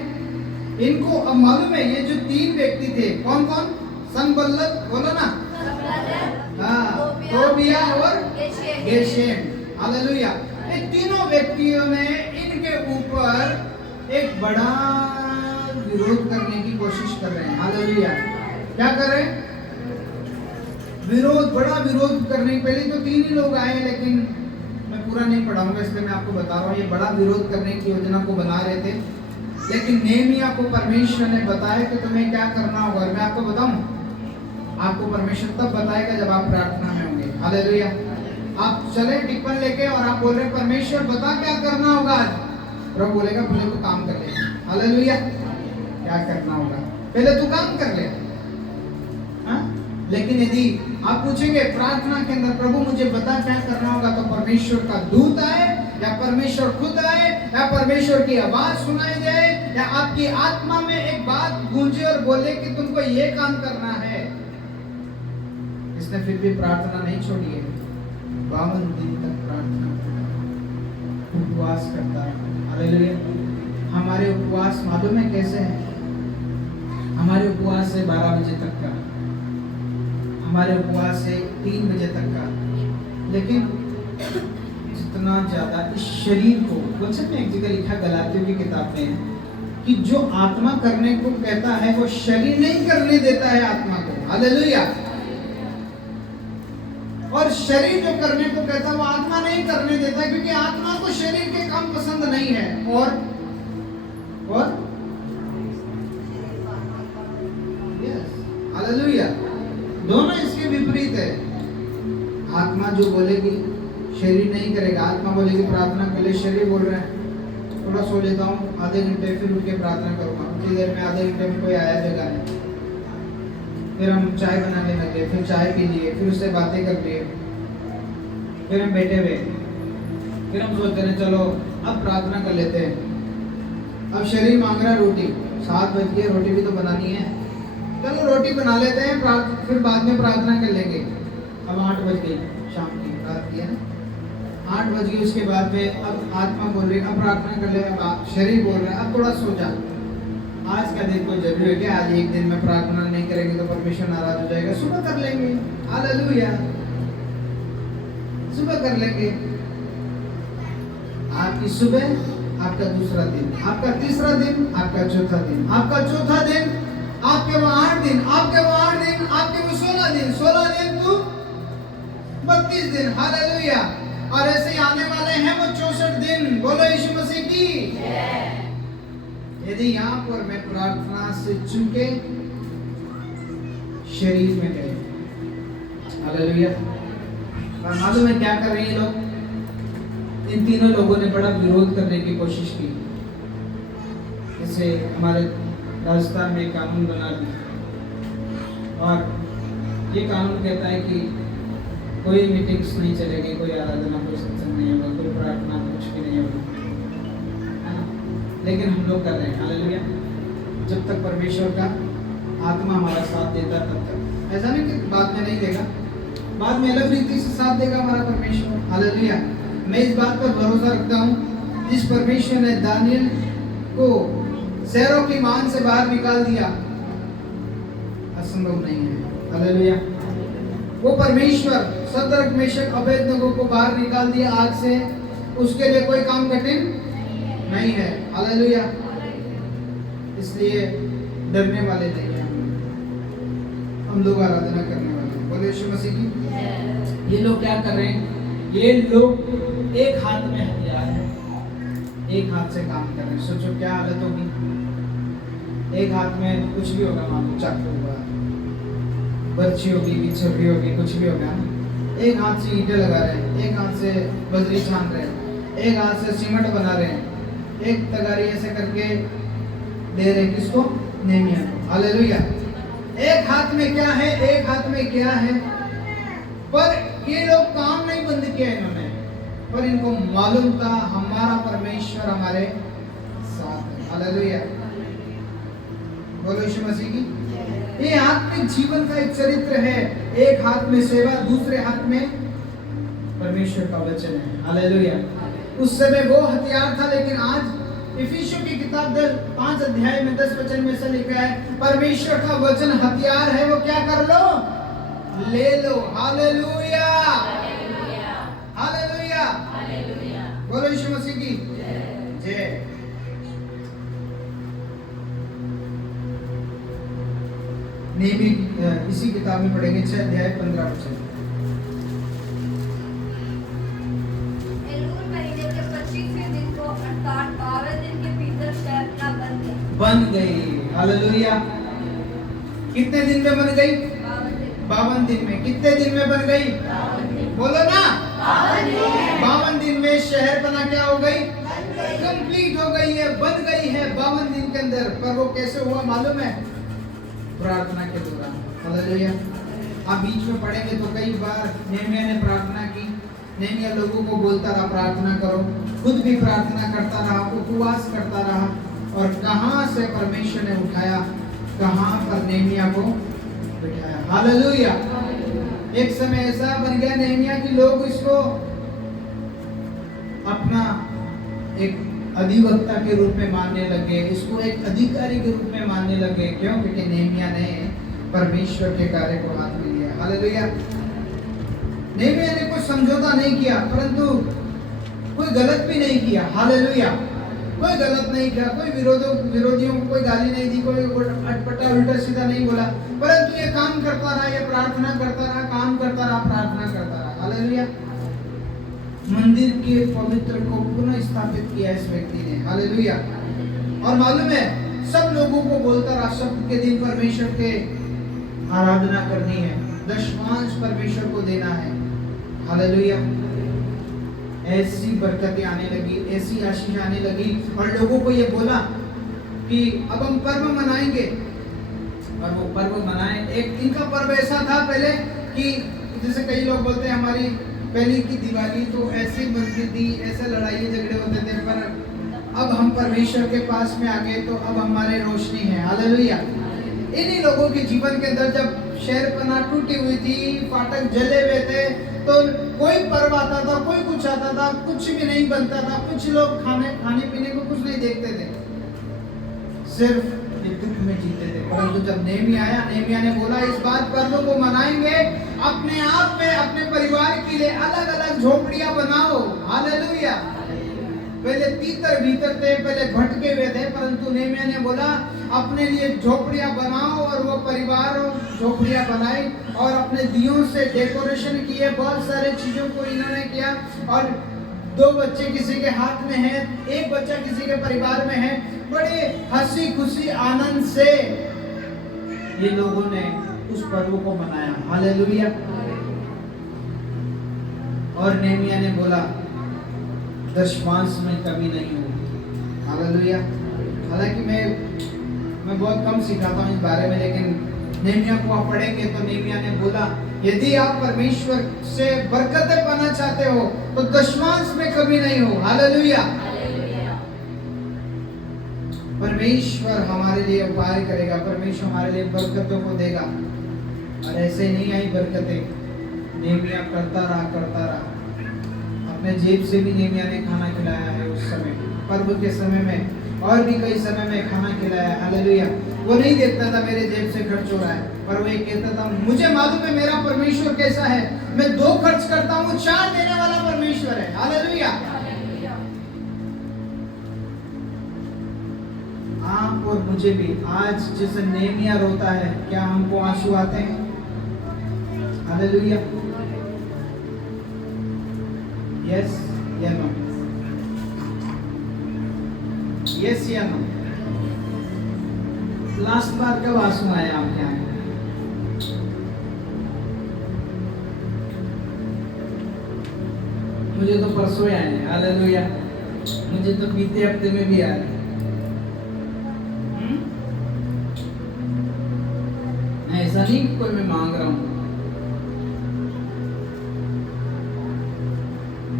इनको अब मालूम है, ये जो 3 व्यक्ति थे, कौन कौन? संबल्लत, बोलो ना। हाँ, तोबिया और गेशेम। हालेलुया। ये तीनों व्यक्तियों ने इनके ऊपर एक बड़ा विरोध करने की कोशिश कर रहे हैं। हालेलुया। क्या कर रहे हैं? विरोध, बड़ा विरोध करने। पहले तो 3 ही लोग आए, लेकिन मैं पूरा नहीं पढ़ाऊंगा, इसलिए मैं आपको बता रहा हूँ। ये बड़ा विरोध करने की योजना को बना रहे थे, लेकिन नेहमिया को परमेश्वर ने बताया कि तुम्हें क्या करना होगा। और मैं आपको बताऊं, आपको परमेश्वर तब बताएगा जब आप प्रार्थना में होंगे। हालेलुया। आप चले टिप्पण लेके और आप बोल रहे परमेश्वर बता क्या करना होगा आज, प्रभु बोलेगा पहले तू काम कर ले। हालेलुया। क्या करना होगा? पहले तू काम कर ले। हाँ? लेकिन यदि आप पूछेंगे प्रार्थना के अंदर, प्रभु मुझे बता क्या करना होगा, तो परमेश्वर का दूत आए, या परमेश्वर खुद आए, या परमेश्वर की आवाज सुनाई दे, या आपकी आत्मा में एक बात गूंजे और बोले कि तुमको ये काम करना है। इसने फिर भी प्रार्थना नहीं छोड़ी है। 52 दिन तक प्रार्थना करता, उपवास करता। हालेलुया। हमारे उपवास मालूम है कैसे है? हमारे उपवास है 12 बजे तक का, हमारे उपवास है 3 बजे तक का। लेकिन जितना ज्यादा इस शरीर को, वचन में एक जगह लिखा गलातियों की किताब में कि जो आत्मा करने को कहता है वो शरीर नहीं करने देता है आत्मा को। हालेलुया। और शरीर जो करने को कहता है वो आत्मा नहीं करने देता, क्योंकि आत्मा को शरीर के काम पसंद नहीं है। और हालेलुया, दोनों इसके विपरीत है। आत्मा जो बोलेगी शरीर नहीं करेगा। आत्मा बोलेगी प्रार्थना के लिए, शरीर बोल रहा है थोड़ा सो लेता हूँ, आधे घंटे फिर उठ के प्रार्थना करूंगा। उतनी देर में, आधे घंटे में कोई आया जगह नहीं। फिर हम चाय बनाने लगे, फिर चाय पी लिए, फिर उससे बातें कर लिए, फिर हम बैठे हुए, फिर हम सोचते हैं चलो अब प्रार्थना कर लेते हैं। अब शरीर मांग रहा है रोटी, 7 बज गए, रोटी भी तो बनानी है, चलो रोटी बना लेते हैं, फिर बाद में प्रार्थना कर लेंगे। अब 8 बज गई, शाम की रात की है ना, 8 बज गई। उसके बाद में अब आत्मा बोल रही है अब प्रार्थना कर ले, अब शरीर बोल रहा है अब थोड़ा सो जा। आज का दिन कोई जरूरी है क्या? आज एक दिन में प्रार्थना नहीं करेंगे तो परमेश्वर नाराज हो जाएगा। सुबह कर लेंगे। हालेलुया, सुबह कर लेंगे। आपकी सुबह, आपका दूसरा दिन, आपका तीसरा दिन, आपका चौथा दिन, आपका चौथा दिन, आपके वो 8 दिन, आपके वो 8 दिन, आपके वो 16 दिन, 16 दिन तू 32 दिन, हालेलुया। और ऐसे ही आने वाले हैं वो 64 दिन। बोलो यीशु मसीह की। यदि यहाँ पर मैं प्रार्थना से चूके शरीर में गए, हालेलुया। और मालूम है क्या कर रहे हैं लोग? इन तीनों लोगों ने बड़ा विरोध करने की कोशिश की। जैसे हमारे राजस्थान में कानून बना दिया और ये कानून कहता है कि कोई मीटिंग्स नहीं चलेगी, कोई आराधना, कोई सत्संग नहीं होगा, कोई प्रार्थना, कुछ भी नहीं होगा, है ना? लेकिन हम लोग कर रहे हैं, हालेलुया। जब तक परमेश्वर का आत्मा हमारा साथ देता तब तक। ऐसा नहीं कि बाद में नहीं देगा, बाद में अलग रीति से साथ देगा हमारा परमेश्वर, हालेलुया। मैं इस बात पर भरोसा रखता हूँ, जिस परमेश्वर ने दानियल को शहरों की मान से बाहर निकाल दिया, असंभव नहीं है, हालेलुया। वो परमेश्वर सदरक मेशक अबेदनगो को बाहर निकाल दिया आग से, उसके लिए कोई काम कठिन नहीं है, हालेलुया। इसलिए डरने वाले नहीं हैं हम लोग आराधना करने वाले। बोलो यीशु मसीह की। ये लोग क्या कर रहे हैं? ये लोग एक हाथ में हथियार है, एक हाथ से काम कर रहे हैं। सोचो क्या हालत होगी। एक हाथ में कुछ भी होगा, मान लो चाकू होगा, बर्छी होगी, बिच्छी होगी, कुछ भी होगा। एक हाथ से ईंटें लगा रहे हैं, एक हाथ से बजरी छान रहे हैं, एक हाथ से सीमेंट बना रहे हैं, एक तगारी ऐसे करके दे रहे किसको? नेमिया को, हालेलुया। एक हाथ में क्या है, एक हाथ में क्या है? पर ये लोग काम नहीं बंद किया इन्होंने, पर इनको मालूम था हमारा परमेश्वर हमारे साथ है, हालेलुया। बोलो यीशु मसीह की। ये आत्मिक जीवन का एक चरित्र है। एक हाथ में सेवा, दूसरे हाथ में परमेश्वर का वचन है, हालेलुया। उस समय वो हथियार था, लेकिन आज इफिसियों की किताब 5 अध्याय में 10 वचन में से लिखा है, परमेश्वर का वचन हथियार है, वो क्या कर लो? ले लो, हालेलुया, हालेलुया। बोलो यीशु मसीह की जय। नेमी इसी किताब में पढ़ेंगे 6 अध्याय 15 वचन। एलूल महीने के 25वें दिन को अर्थात 52 दिन के भीतर शहरपनाह बन गई, हालेलुया। कितने दिन में बन गई? 52 दिन में। कितने दिन में बन गई? बोलो ना, 52 दिन में शहरपनाह क्या हो गई? कंप्लीट हो गई है, बन गई है 52 दिन के अंदर। पर वो कैसे हुआ मालूम है? प्रार्थना के दौरान, हालेलुया। आप बीच में पढ़ेंगे तो कई बार नेहमिया ने प्रार्थना की। नेहमिया लोगों को बोलता रहा प्रार्थना करो, खुद भी प्रार्थना करता रहा, उपवास करता रहा। और कहां से परमेश्वर ने उठाया, कहां पर नेहमिया को बिठाया, हालेलुया। एक समय ऐसा बन गया नेहमिया कि लोग इसको अपना एक अधिवक्ता के रूप में मानने लगे, इसको एक अधिकारी के रूप में मानने लगे। क्यों? क्योंकि नेहमिया ने परमेश्वर के कार्य को हाथ में लिया, हालेलुया। नेहमिया ने कोई समझौता नहीं किया, परंतु कोई गलत भी नहीं किया, हालेलुया। कोई गलत नहीं किया, कोई विरोधियों को कोई गाली नहीं दी, कोई अटपटा उल्टा सीधा नहीं बोला, परंतु ये काम करता रहा, ये प्रार्थना करता रहा, काम करता रहा, प्रार्थना करता रहा, हालेलुया। मंदिर के पवित्र को पुनः स्थापित किया इस व्यक्ति ने, हालेलुया। और मालूम है सब लोगों को बोलता रहा, सप्ताह के दिन परमेश्वर के आराधना करनी है, दशमांश परमेश्वर को देना है, हालेलुया। ऐसी बरकतें आने लगी, ऐसी आशीष आने लगी। और लोगों को ये बोला कि अब हम पर्व मनाएंगे, और वो पर्व मनाए। एक इनका पर्व ऐसा था पहले कि जैसे कई लोग बोलते हैं हमारी पहले की दिवाली तो ऐसे बनती थी, ऐसे लड़ाई झगड़े होते थे, पर अब हम परमेश्वर के पास में आ गए तो अब हमारे रोशनी है, हालेलुया। इन्हीं लोगों के जीवन के अंदर जब शहरपनाह टूटी हुई थी, फाटक जले हुए थे, तो कोई पर्व आता था, कोई कुछ आता था, कुछ भी नहीं बनता था, कुछ लोग खाने पीने को कुछ नहीं देखते थे, सिर्फ दुख में जीते थे। परंतु जब नेहमिया आया, नेहमिया ने बोला इस बार पर्व को मनाएंगे, अपने आप में अपने परिवार के लिए अलग अलग झोपड़ियां बनाओ, हालेलुया। पहले तीतर भीतर थे, पहले भटके हुए थे, परंतु नेहमिया ने बोला अपने लिए झोपड़ियां बनाओ, और वो परिवार झोपड़ियां बनाई और अपने दियों से डेकोरेशन किए, बहुत सारे चीजों को इन्होंने किया। और 2 बच्चे किसी के हाथ में हैं, 1 बच्चा किसी के परिवार में है, बड़े हंसी खुशी आनंद से ये लोगों ने उस पर्व को मनाया। हालेलुया। और नेहमिया ने बोला दशमांश में कमी नहीं होगी। हालेलुया। हालांकि मैं बहुत कम सिखाता हूँ इस बारे में, लेकिन नेहमिया को आप पढ़ेंगे तो नेहमिया ने बोला यदि आप परमेश्वर से बरकतें पाना चाहते हो तो दशमांश में कमी नहीं हो। हालेलुया। परमेश्वर हमारे लिए उपाय करेगा, परमेश्वर हमारे लिए बरकतों को देगा। और ऐसे नहीं आई बरकतें, नेहमिया करता रहा। अपने जेब से भी नेहमिया ने खाना खिलाया है उस समय, पर्व के समय में, और भी कई समय में खाना खिलाया। हालेलुया। वो नहीं देखता था मेरे जेब से खर्च हो रहा है, पर वो एक कहता था मुझे मालूम है मेरा परमेश्वर कैसा है, मैं 2 खर्च करता हूँ, 4 देने वाला परमेश्वर है। हालेलुया। आप और मुझे भी आज जैसे नेहमिया रोता है, क्या हमको आंसू आते हैं? हालेलुया। यस या नो? यस या नो? लास्ट बार कब आंसू आए आपके यहाँ? मुझे तो परसों आए हैं। हालेलुया। मुझे तो बीते हफ्ते में भी आए। ऐसा नहीं कोई मैं मांग रहा हूं,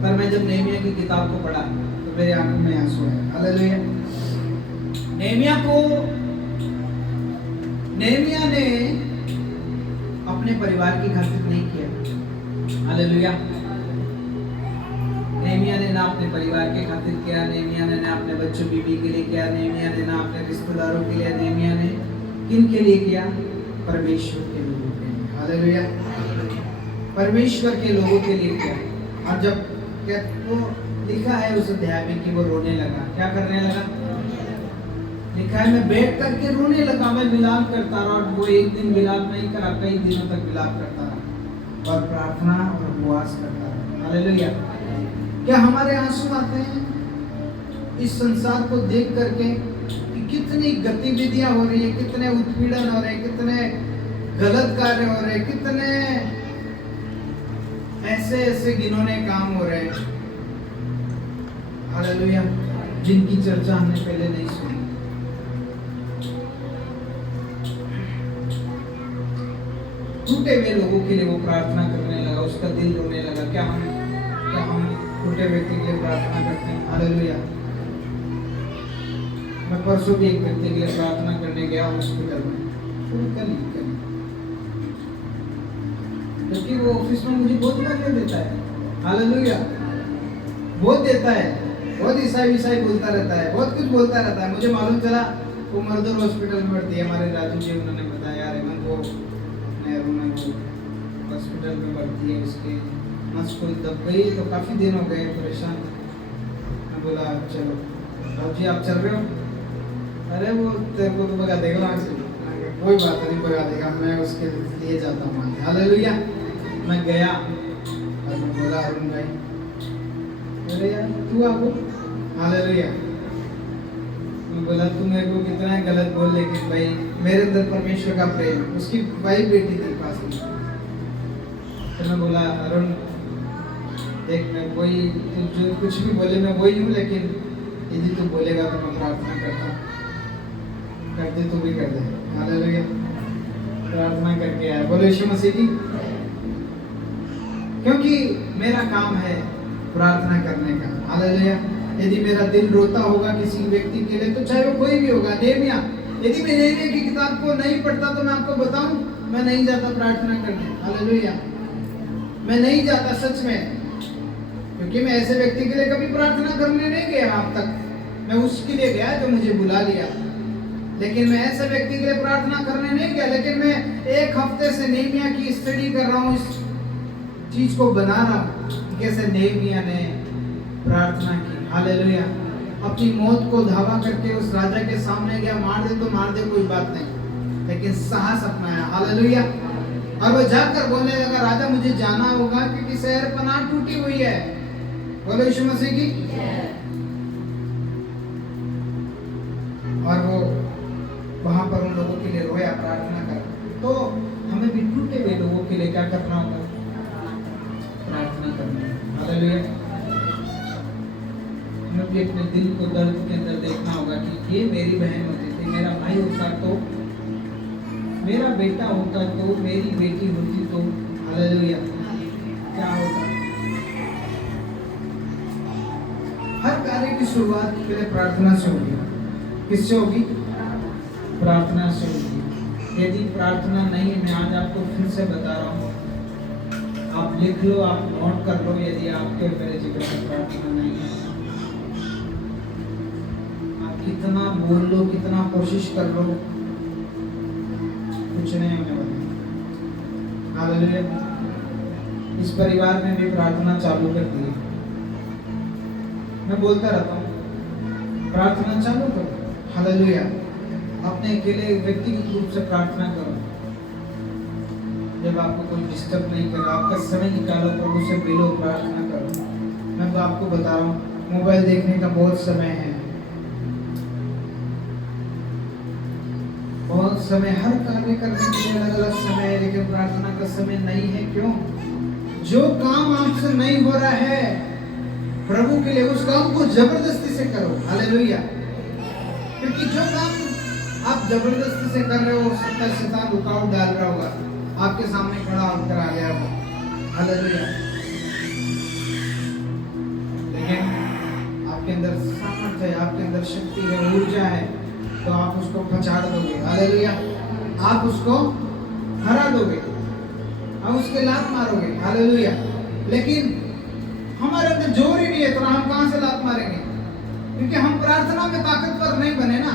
पर मैं जब नेहमिया की किताब को पढ़ा तो मेरे आंखों में आंसू आए। हालेलुया। नेहमिया ने अपने परिवार की खातिर नहीं किया। हालेलुया। नेहमिया ने ना अपने परिवार के खातिर किया, नेहमिया ने ना अपने बच्चों बीवी के लिए किया, नेहमिया ने ना अपने रिश्तेदारों के लिए, नेहमिया ने किन के लिए किया? परमेश्वर के लोगों के लिए। हालेलुया। परमेश्वर के लोगों के लिए किया। और जब वो लिखा है उस अध्याय में कि वो रोने लगा। क्या करने लगा? लिखा है मैं बैठ करके रोने लगा, मैं विलाप करता रहा। और वो एक दिन विलाप नहीं करा, कई दिनों तक विलाप करता रहा और प्रार्थना और उपवास करता रहा। हालेलुया। क्या हमारे आंसू आते हैं इस संसार को देख करके कि कितनी गतिविधियां हो रही है, कितने उत्पीड़न हो रहे हैं, कितने गलत कार्य हो रहे हैं, कितने ऐसे घिनौने काम हो रहे हैं। हालेलुया। जिनकी चर्चा हमने पहले नहीं सुनी। टूटे हुए लोगों के लिए वो प्रार्थना करने लगा, उसका दिल रोने लगा। क्या हम टूटे व्यक्ति के लिए प्रार्थना करते हैं? हालेलुया। मैं परसों भी एक व्यक्ति के लिए प्रार्थना करने गया हॉस्पिटल में, क्योंकि वो ऑफिस में मुझे बहुत गालियां देता है। हालेलुया। बहुत देता है, बहुत ईसाई बोलता रहता है, बहुत कुछ बोलता रहता है। मुझे मालूम चला वो मर्दर हॉस्पिटल में भर्ती है। हमारे राजू जी उन्होंने बताया यार वो हॉस्पिटल में भर्ती है, उसके नस कोई दब गई, तो काफ़ी दिन हो गए परेशान। मैं बोला चलो राजू जी आप चल रहे हो? अरे वो तेरे को तो भगा देगा वहाँ से। कोई बात नहीं, भगा देगा, मैं उसके लिए जाता हूँ। हालेलुया। मैं गया और मैं बोला अरुण भाई, अरे यार तू आपको। हालेलुया। मैं बोला तू मेरे को कितना गलत बोल, लेकिन भाई मेरे अंदर परमेश्वर का प्रेम। उसकी वाइफ बेटी थी पास में, तो मैं बोला अरुण देख मैं कोई जो कुछ भी बोले मैं वही हूँ, लेकिन यदि तू बोलेगा तो मैं प्रार्थना करता हूँ, कर दे तो भी कर दे। हालेलुया। प्रार्थना करके आया। बोलो यीशु मसीह की। क्योंकि मेरा काम है प्रार्थना करने का। हालेलुया। यदि मेरा दिल रोता होगा किसी व्यक्ति के लिए, तो चाहे वो कोई भी होगा। नेहमिया, यदि मैं नेहमिया की किताब को नहीं पढ़ता तो मैं आपको बताऊं मैं नहीं जाता प्रार्थना करने। हालेलुया। मैं नहीं जाता सच में, क्योंकि मैं ऐसे व्यक्ति के लिए कभी प्रार्थना करने नहीं गया अब तक। मैं उसके लिए गया जो मुझे बुला लिया, लेकिन मैं ऐसे व्यक्ति के लिए प्रार्थना करने नहीं गया। लेकिन मैं 1 हफ्ते से नेहमिया की स्टडी कर रहा हूँ, इस चीज को बना रहा हूँ कैसे नेहमिया ने प्रार्थना की। हालेलुया। अपनी मौत को धावा करके उस राजा के सामने गया, मार दे तो मार दे, कोई बात नहीं, लेकिन साहस अपनाया। हालेलुया। और वो जाकर बोलने लगा, राजा मुझे जाना होगा क्योंकि शहर पनाह टूटी हुई है। बोलो यीशु मसीह की। और वो वहां पर उन लोगों के लिए रोया, प्रार्थना कर। तो हमें भी टूटे हुए लोगों के लिए क्या करना होगा? प्रार्थना करना। हालेलुया। हमें भी अपने दिल को दर्द के अंदर देखना होगा कि ये मेरी बहन होती थी, मेरा भाई होता तो, मेरा बेटा होता तो, मेरी बेटी होती तो, हालेलुया, क्या होगा? हर कार्य की शुरुआत के लिए प्रार्थना से होगी। किससे होगी? प्रार्थना से होगी। यदि प्रार्थना नहीं है, मैं आज आपको फिर से बता रहा हूँ, आप लिख लो, आप नोट कर लो, यदि आपके मेरे जीवन में प्रार्थना नहीं है, आप कितना बोल लो, कितना कोशिश कर लो, कुछ नहीं होने वाला। हालेलुया। इस परिवार में भी प्रार्थना चालू कर दी। मैं बोलता रहता हूँ, प्रार्थना चालू करो। हालेलुया। अपने अकेले व्यक्तिगत रूप से प्रार्थना करो। जब आपको कोई डिस्टर्ब नहीं करे, आपका समय निकालो, प्रभु से मिलो, प्रार्थना करो। मैं तो आपको बता रहा हूँ, मोबाइल देखने का बहुत समय है, बहुत समय, हर कार्य करने के लिए अलग अलग समय है, लेकिन प्रार्थना का समय नहीं है। क्यों? जो काम आपसे नहीं हो रहा है प्रभु के लिए, उस काम को जबरदस्ती से करो। हालेलुया। क्योंकि जो काम आप जबरदस्ती से कर रहे हो, उसका शैतान रुकावट डाल रहा होगा, आपके सामने खड़ा होकर आ गया होगा। हालेलुया। लेकिन आपके अंदर सामर्थ्य है, आपके अंदर शक्ति है, ऊर्जा है, तो आप उसको पछाड़ दोगे। हालेलुया। आप उसको हरा दोगे, आप उसके लात मारोगे। हालेलुया। लेकिन हमारे अंदर जोर ही नहीं है, तो हम कहां से लात मारेंगे? क्योंकि हम प्रार्थना में ताकतवर नहीं बने ना,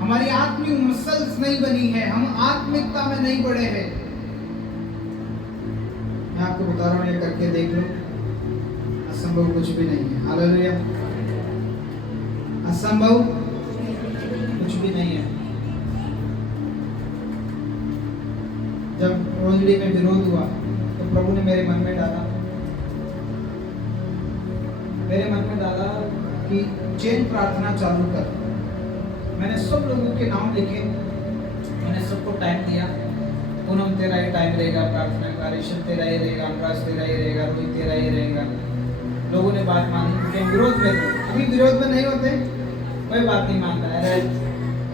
हमारी आत्मिक मसल्स नहीं बनी है, हम आत्मिकता में नहीं बढ़े हैं। मैं आपको बता रहा हूँ, ये करके देख लो, असंभव कुछ भी नहीं है। हालेलुया। असंभव कुछ भी नहीं है। जब रोजड़ी में विरोध हुआ तो प्रभु ने मेरे मन में डाला कि चेन प्रार्थना चालू कर। मैंने सब लोगों के नाम लिखे, मैंने सबको टाइम दिया। पूनम तेरा ही टाइम रहेगा प्रार्थना का, ऋषभ तेरा ही रहेगा, अनुराज तेरा ही रहेगा, रोहित तेरा ही रहेगा। लोगों ने बात मानी, क्योंकि विरोध में थे। अभी विरोध में नहीं होते, कोई बात नहीं मानता है,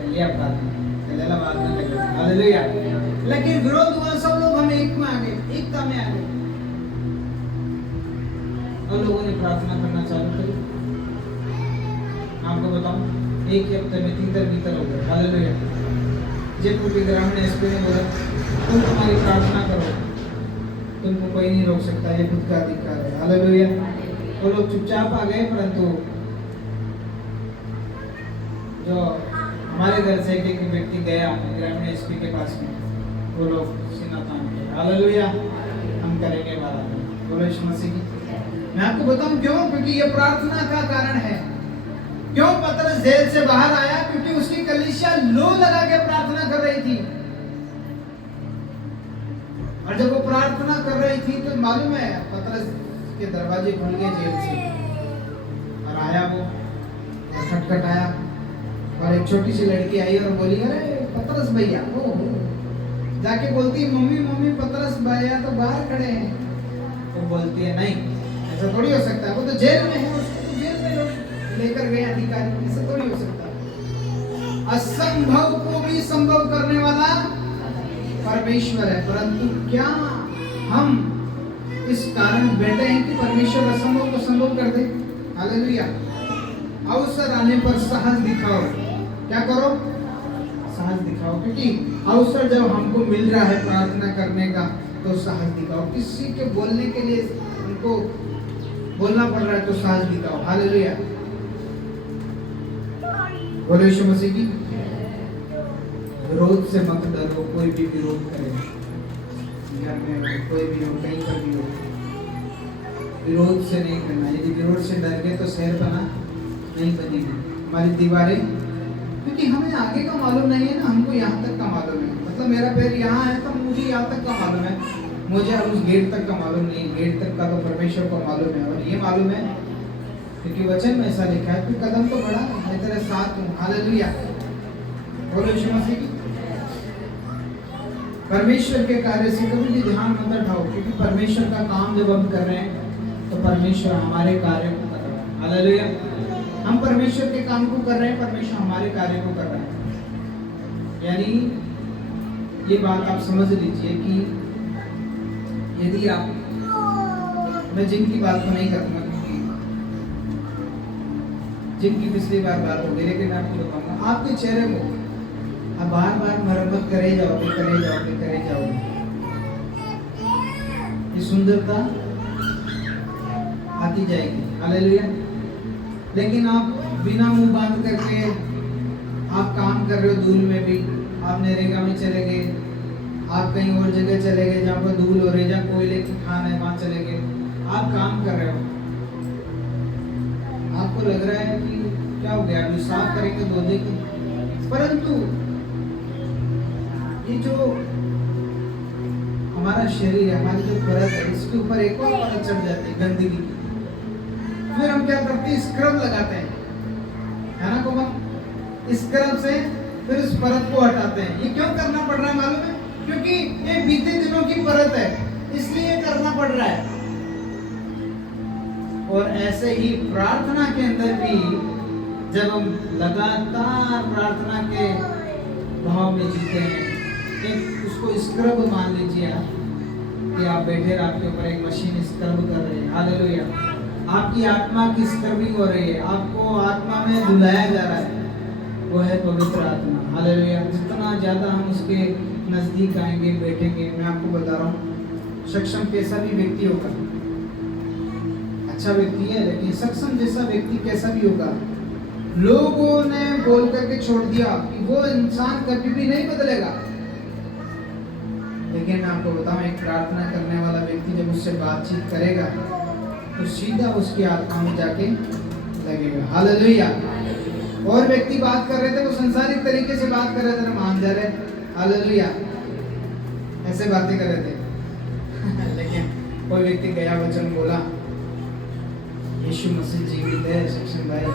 लिया प्रार्थना चलेगा, बात में लगे। हालेलुया। लेकिन विरोध हुआ, सब लोग हम एक में आ गए, एकता में आ गए, और लोगों ने प्रार्थना करना चालू करी। आपको बताऊं, एक ही हफ्ते में तीतर हो गए। हालेलुया। जयपुर के ग्रामीण एसपी ने बोला, तुम तुम्हारी प्रार्थना करो, तुमको कोई नहीं रोक सकता, ये खुद का अधिकार है। हालेलुया। वो लोग चुपचाप आ गए, परंतु जो हमारे घर से एक व्यक्ति गया ग्रामीण एसपी के पास में, वो लोग सीना तान के, हालेलुया, हम करेंगे बात। बोलो यीशु मसीह की। मैं आपको बताऊं क्यों? क्योंकि ये प्रार्थना का कारण है। क्यों पतरस जेल से बाहर आया? क्योंकि उसकी कलीसिया लो लगा के प्रार्थना कर रही थी। और जब वो प्रार्थना कर रही थी तो मालूम है, पतरस के दरवाजे खुल गए जेल से, और आया वो, खटखटाया, और एक छोटी सी लड़की आई और बोली, अरे पतरस भैया। वो जाके बोलती है, मम्मी मम्मी पतरस भैया तो बाहर खड़े हैं। तो बोलती है, नहीं ऐसा थोड़ी हो सकता है, वो तो जेल में है, उसको तो जेल में लोग लेकर गए अधिकारी, ऐसा थोड़ी हो सकता। असंभव को भी संभव करने वाला परमेश्वर है। परंतु क्या हम इस कारण बैठे हैं कि परमेश्वर असंभव को संभव कर दे? हालेलुया। अवसर आने पर साहस दिखाओ। क्या करो? साहस दिखाओ। क्योंकि अवसर जब हमको मिल रहा है प्रार्थना करने का, तो साहस दिखाओ। किसी के बोलने के लिए उनको बोलना पड़ रहा है तो साहस दिखाओ। हालेलुया। बोलो यीशु मसीह की। विरोध से मत डरो, कोई भी विरोध करे, घर में हो, कोई भी हो, कहीं पर भी हो, विरोध से नहीं करना। यदि विरोध से डर गए तो शहर बना नहीं बनेगी हमारी दीवारें, क्योंकि हमें आगे का मालूम नहीं है ना, हमको यहाँ तक का मालूम है। मतलब मेरा पैर यहाँ है तो मुझे यहाँ तक का मालूम है, मुझे अब उस गेट तक का मालूम नहीं, गेट तक का तो परमेश्वर को मालूम है। और ये मालूम है क्योंकि वचन में ऐसा लिखा है कि कदम तो बढ़ा, मैं तेरे साथ हूँ। हालेलुया, बोलो यीशु मसीह की। परमेश्वर के कार्य से कभी भी ध्यान मत हटाओ, क्योंकि परमेश्वर का काम जब हम कर रहे हैं तो परमेश्वर हमारे कार्य को कर रहा है। हालेलुया, हम परमेश्वर के काम को कर रहे हैं, परमेश्वर हमारे कार्य को कर रहा है। यानी ये बात आप समझ लीजिए कि यदि आप, मैं जिनकी बात को नहीं करूंगा क्योंकि जिनकी पिछली बार बात हो गई, लेकिन मैं आपको बताऊंगा, आपके चेहरे को आप बार बार मरम्मत करे जाओगे, करे जाओगे, करे जाओगे, ये सुंदरता आती जाएगी। हालेलुया। लेकिन आप बिना मुंह बांध करके आप काम कर रहे हो, धूल में भी, आप नरेगा में चले गए, आप कहीं और जगह चले गए जहाँ पर धूल हो रही है, जहाँ कोयले की खान है वहां चले गए, आप काम कर रहे हो, आपको लग रहा है कि क्या हो गया, अभी साफ करेंगे धो देंगे, परंतु ये जो हमारा शरीर है, हमारी जो परत है, इसके ऊपर एक और परत चढ़ जाती है गंदगी की। फिर हम क्या करते हैं, स्क्रब लगाते हैं, है ना कोमल, स्क्रब से फिर उस परत को हटाते हैं। ये क्यों करना पड़ रहा है मालूम है? क्योंकि ये बीते दिनों की परत है, इसलिए करना पड़ रहा है। और ऐसे ही प्रार्थना के अंदर भी जब हम लगातार प्रार्थना के भाव में जीते हैं, एक उसको स्क्रब मान लीजिए आप, कि आप बैठे हैं, आपके ऊपर एक मशीन स्क्रब कर रही है। हालेलुया, आपकी आत्मा की स्क्रबिंग हो रही है, आपको आत्मा में धुलाया जा रहा है, वो है पवित्र आत्मा। हालेलुया। जितना ज्यादा हम उसके नजदीक आएंगे, बैठेंगे, मैं आपको बता रहा हूँ, सक्षम कैसा भी व्यक्ति होगा, अच्छा व्यक्ति है लेकिन सक्षम जैसा व्यक्ति कैसा भी होगा, लोगों ने बोल करके छोड़ दिया कि वो इंसान कभी भी नहीं बदलेगा, लेकिन मैं आपको बताऊं, एक प्रार्थना करने वाला व्यक्ति जब उससे बातचीत करेगा तो सीधा उसकी आत्मा में जाके लगेगा। हालेलुया। और व्यक्ति बात कर रहे थे, वो संसारिक तरीके से बात कर रहे थे, मान जा रहे, हालेलुया, ऐसे बातें कर रहे थे लेकिन कोई व्यक्ति गया, वचन बोला, यीशु मसीह जीवित है, सक्षम भाई,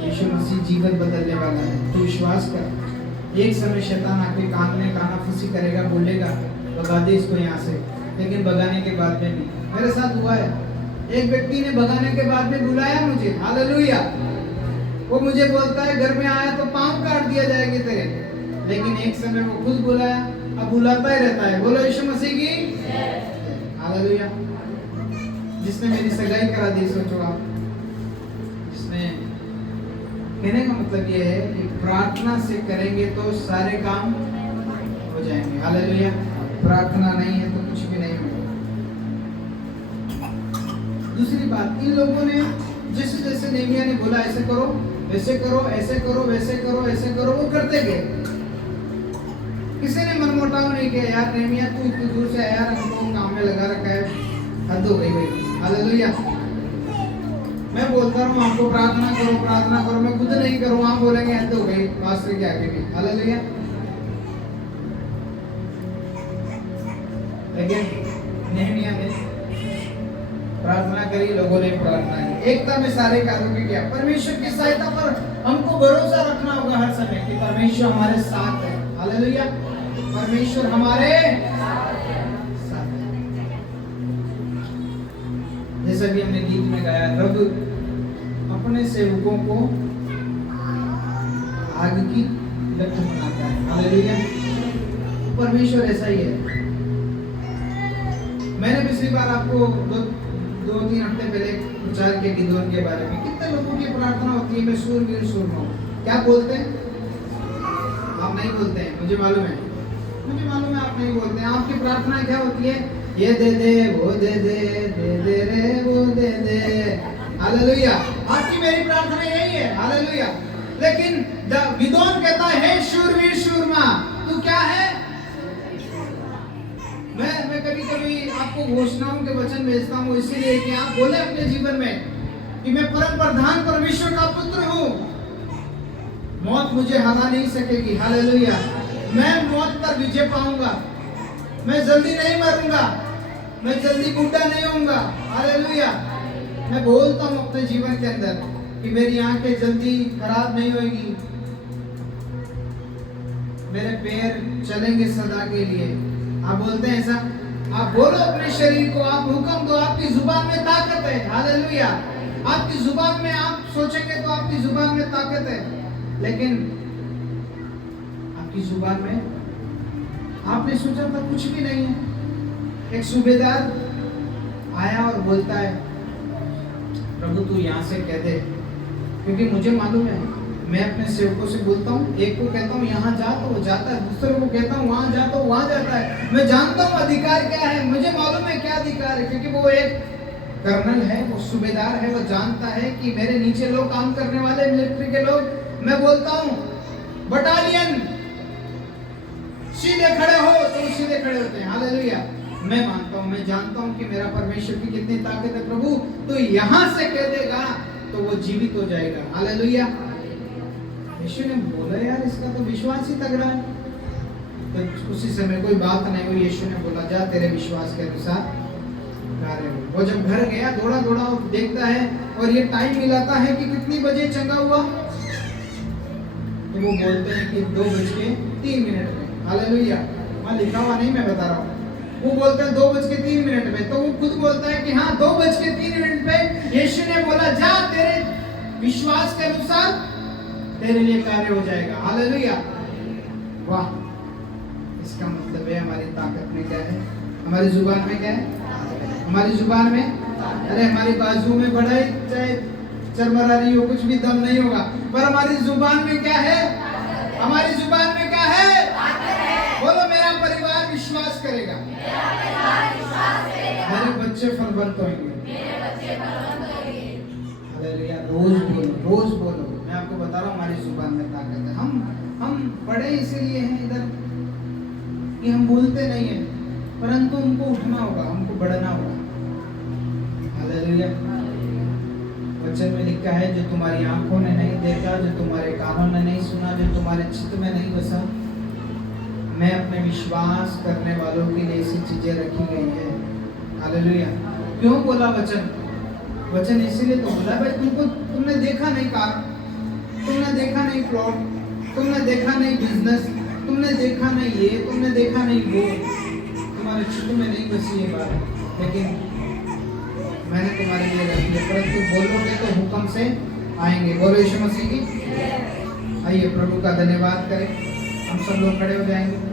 यीशु मसीह जीवन बदलने वाला है, तू विश्वास कर। एक समय शैतान आके कान में कानाफूसी करेगा, बोलेगा भगा दे इसको यहाँ से, लेकिन भगाने के बाद में भी, मेरे साथ हुआ है, एक व्यक्ति ने भगाने के बाद में बुलाया मुझे। हालेलुया। वो मुझे बोलता है घर में आया तो पांव काट दिया जाएगी तेरे, लेकिन एक समय वो खुद बुलाया, अब बुलाता ही रहता है। बोलो यीशु मसीह की। हालेलुया। जिसने मेरी सगाई करा दी, सोचो आप, जिसने, कहने का मतलब ये है कि प्रार्थना से करेंगे तो सारे काम हो जाएंगे। हालेलुया। प्रार्थना नहीं है तो कुछ भी नहीं होगा। दूसरी बात, इन लोगों ने जैसे जैसे नेमिया ने बोला ऐसे करो, वैसे करो, ऐसे करो, वैसे करो, ऐसे करो, वो करते गए। किसी ने मनमुटाव नहीं किया, यार नेमिया तू इतनी दूर से आया, हमको काम में लगा रखा है, हद हो गई भाई। हालेलुया। मैं बोलता हूँ आपको प्रार्थना करो, प्रार्थना करो, मैं खुद नहीं करूँ, आप बोलेंगे हद हो गई, पास्टर के आगे भी। हालेलुया। लेकिन नेहमिया ने प्रार्थना करी, लोगों ने प्रार्थना की, एकता में सारे कार्यों को किया। परमेश्वर की सहायता पर हमको भरोसा रखना होगा हर समय कि परमेश्वर हमारे साथ है। हालेलुया। परमेश्वर हमारे साथ है। जैसा भी हमने गीत में गाया, रब अपने सेवकों को आग की लपट बनाता है। हालेलुया। परमेश्वर ऐसा ही है। मैंने पिछली बार आपको दो तीन हफ्ते पहले प्रचार किया गिदोन के बारे में। कितने लोगों की प्रार्थना होती है, मैं शूरवीर शूरमा हूं, क्या बोलते हैं? आप नहीं बोलते हैं, मुझे मालूम है, मुझे मालूम है आप नहीं बोलते हैं। आपकी प्रार्थना क्या होती है? ये दे दे, वो दे दे, दे दे रे वो दे दे। हालेलुया। आपकी मेरी प्रार्थना यही है। हालेलुया। लेकिन गिदोन कहता है, शूरवीर शूरमा, तू क्या है? मैं कभी कभी आपको घोषणाओं के वचन भेजता हूँ, इसीलिए कि आप बोले अपने जीवन में कि मैं परम प्रधान परमेश्वर का पुत्र मौत मुझे हरा नहीं सकेगी। हालेलुया। मैं मौत पर विजय पाऊंगा। मैं जल्दी नहीं मरूंगा, मैं जल्दी बूढ़ा नहीं होऊंगा। हालेलुया। मैं बोलता हूँ अपने जीवन के अंदर कि मेरी आंखें जल्दी खराब नहीं होगी, मेरे पैर चलेंगे सदा के लिए। आप बोलते हैं ऐसा? आप बोलो अपने शरीर को, आप हुक्म दो। आपकी जुबान में ताकत है। हालेलुया। आपकी जुबान में आप सोचेंगे तो आपकी जुबान में ताकत है, लेकिन आपकी जुबान में आपने सोचा था कुछ भी नहीं है। एक सूबेदार आया और बोलता है, प्रभु तू यहाँ से कह दे, क्योंकि मुझे मालूम है, मैं अपने सेवकों से बोलता हूँ, एक को कहता हूँ यहाँ जा तो वो जाता है, दूसरे को कहता हूँ वहाँ जा तो वहाँ जाता है। मैं जानता हूँ अधिकार क्या है, मुझे मालूम है क्या अधिकार है, क्योंकि वो एक कर्नल है, वो सूबेदार है, वो जानता है कि मेरे नीचे लोग काम करने वाले मिलिट्री के लोग, मैं बोलता हूँ बटालियन सीधे खड़े हो तो सीधे खड़े होते हैं। हालेलुया। मैं मानता हूँ, मैं जानता हूँ कि मेरा परमेश्वर की कितनी ताकत है। प्रभु तो यहाँ से कह देगा तो वो जीवित हो जाएगा। हालेलुया। यीशु ने बोला, यार इसका तो विश्वास ही तगड़ा है। तो उसी समय कोई बात नहीं हुई, यीशु ने बोला जा तेरे विश्वास के अनुसार कार्य हो। वो जब घर गया दौड़ा दौड़ा और देखता है और ये टाइम मिलाता है कि कितनी बजे चंगा हुआ, तो वो बोलते हैं कि 2:03 में। हालेलुया। वहाँ लिखा हुआ नहीं, मैं बता रहा हूँ। वो बोलते हैं 2:03 में, तो वो खुद बोलता है कि हाँ 2:03 पे यीशु ने बोला जा तेरे विश्वास के अनुसार तेरे लिए कार्य हो जाएगा। हालेलुया। वाह। इसका मतलब है हमारी ताकत में क्या है, हमारी जुबान में क्या है, हमारी जुबान में, अरे हमारी बाजू में बढ़ाई चाहे चरमरा रही हो, कुछ भी दम नहीं होगा, पर हमारी जुबान में क्या है, हमारी जुबान में क्या है, बोलो मेरा परिवार विश्वास करेगा, मेरे बच्चे फलवंत होंगे। हालेलुया। रोज बोलो, रोज बोलो। मैं आपको बता रहा हूँ हमारी जुबान में ताकत है। हम पढ़े इसीलिए हैं इधर कि हम बोलते नहीं हैं, परंतु हमको उठना होगा, हमको बढ़ना होगा। हालेलुया। वचन में लिखा है जो तुम्हारी आंखों ने नहीं देखा, जो तुम्हारे कानों ने नहीं सुना, जो तुम्हारे चित्त में नहीं बसा, मैं अपने विश्वास करने वालों के लिए ऐसी चीजें रखी गई है। हालेलुया। क्यों बोला वचन? वचन इसीलिए तो बोला भाई तुमने देखा नहीं कार, तुमने देखा नहीं प्लॉट, तुमने देखा नहीं बिजनेस, तुमने देखा नहीं ये, तुमने देखा नहीं वो, तुम्हारे चित्त में नहीं बसी ये बात, लेकिन मैंने तुम्हारे लिए रखी है। परंतु बोलोगे तो हुक्म से आएंगे। बोलो यीशु मसीह की। आइए प्रभु का धन्यवाद करें। हम सब लोग खड़े हो जाएंगे।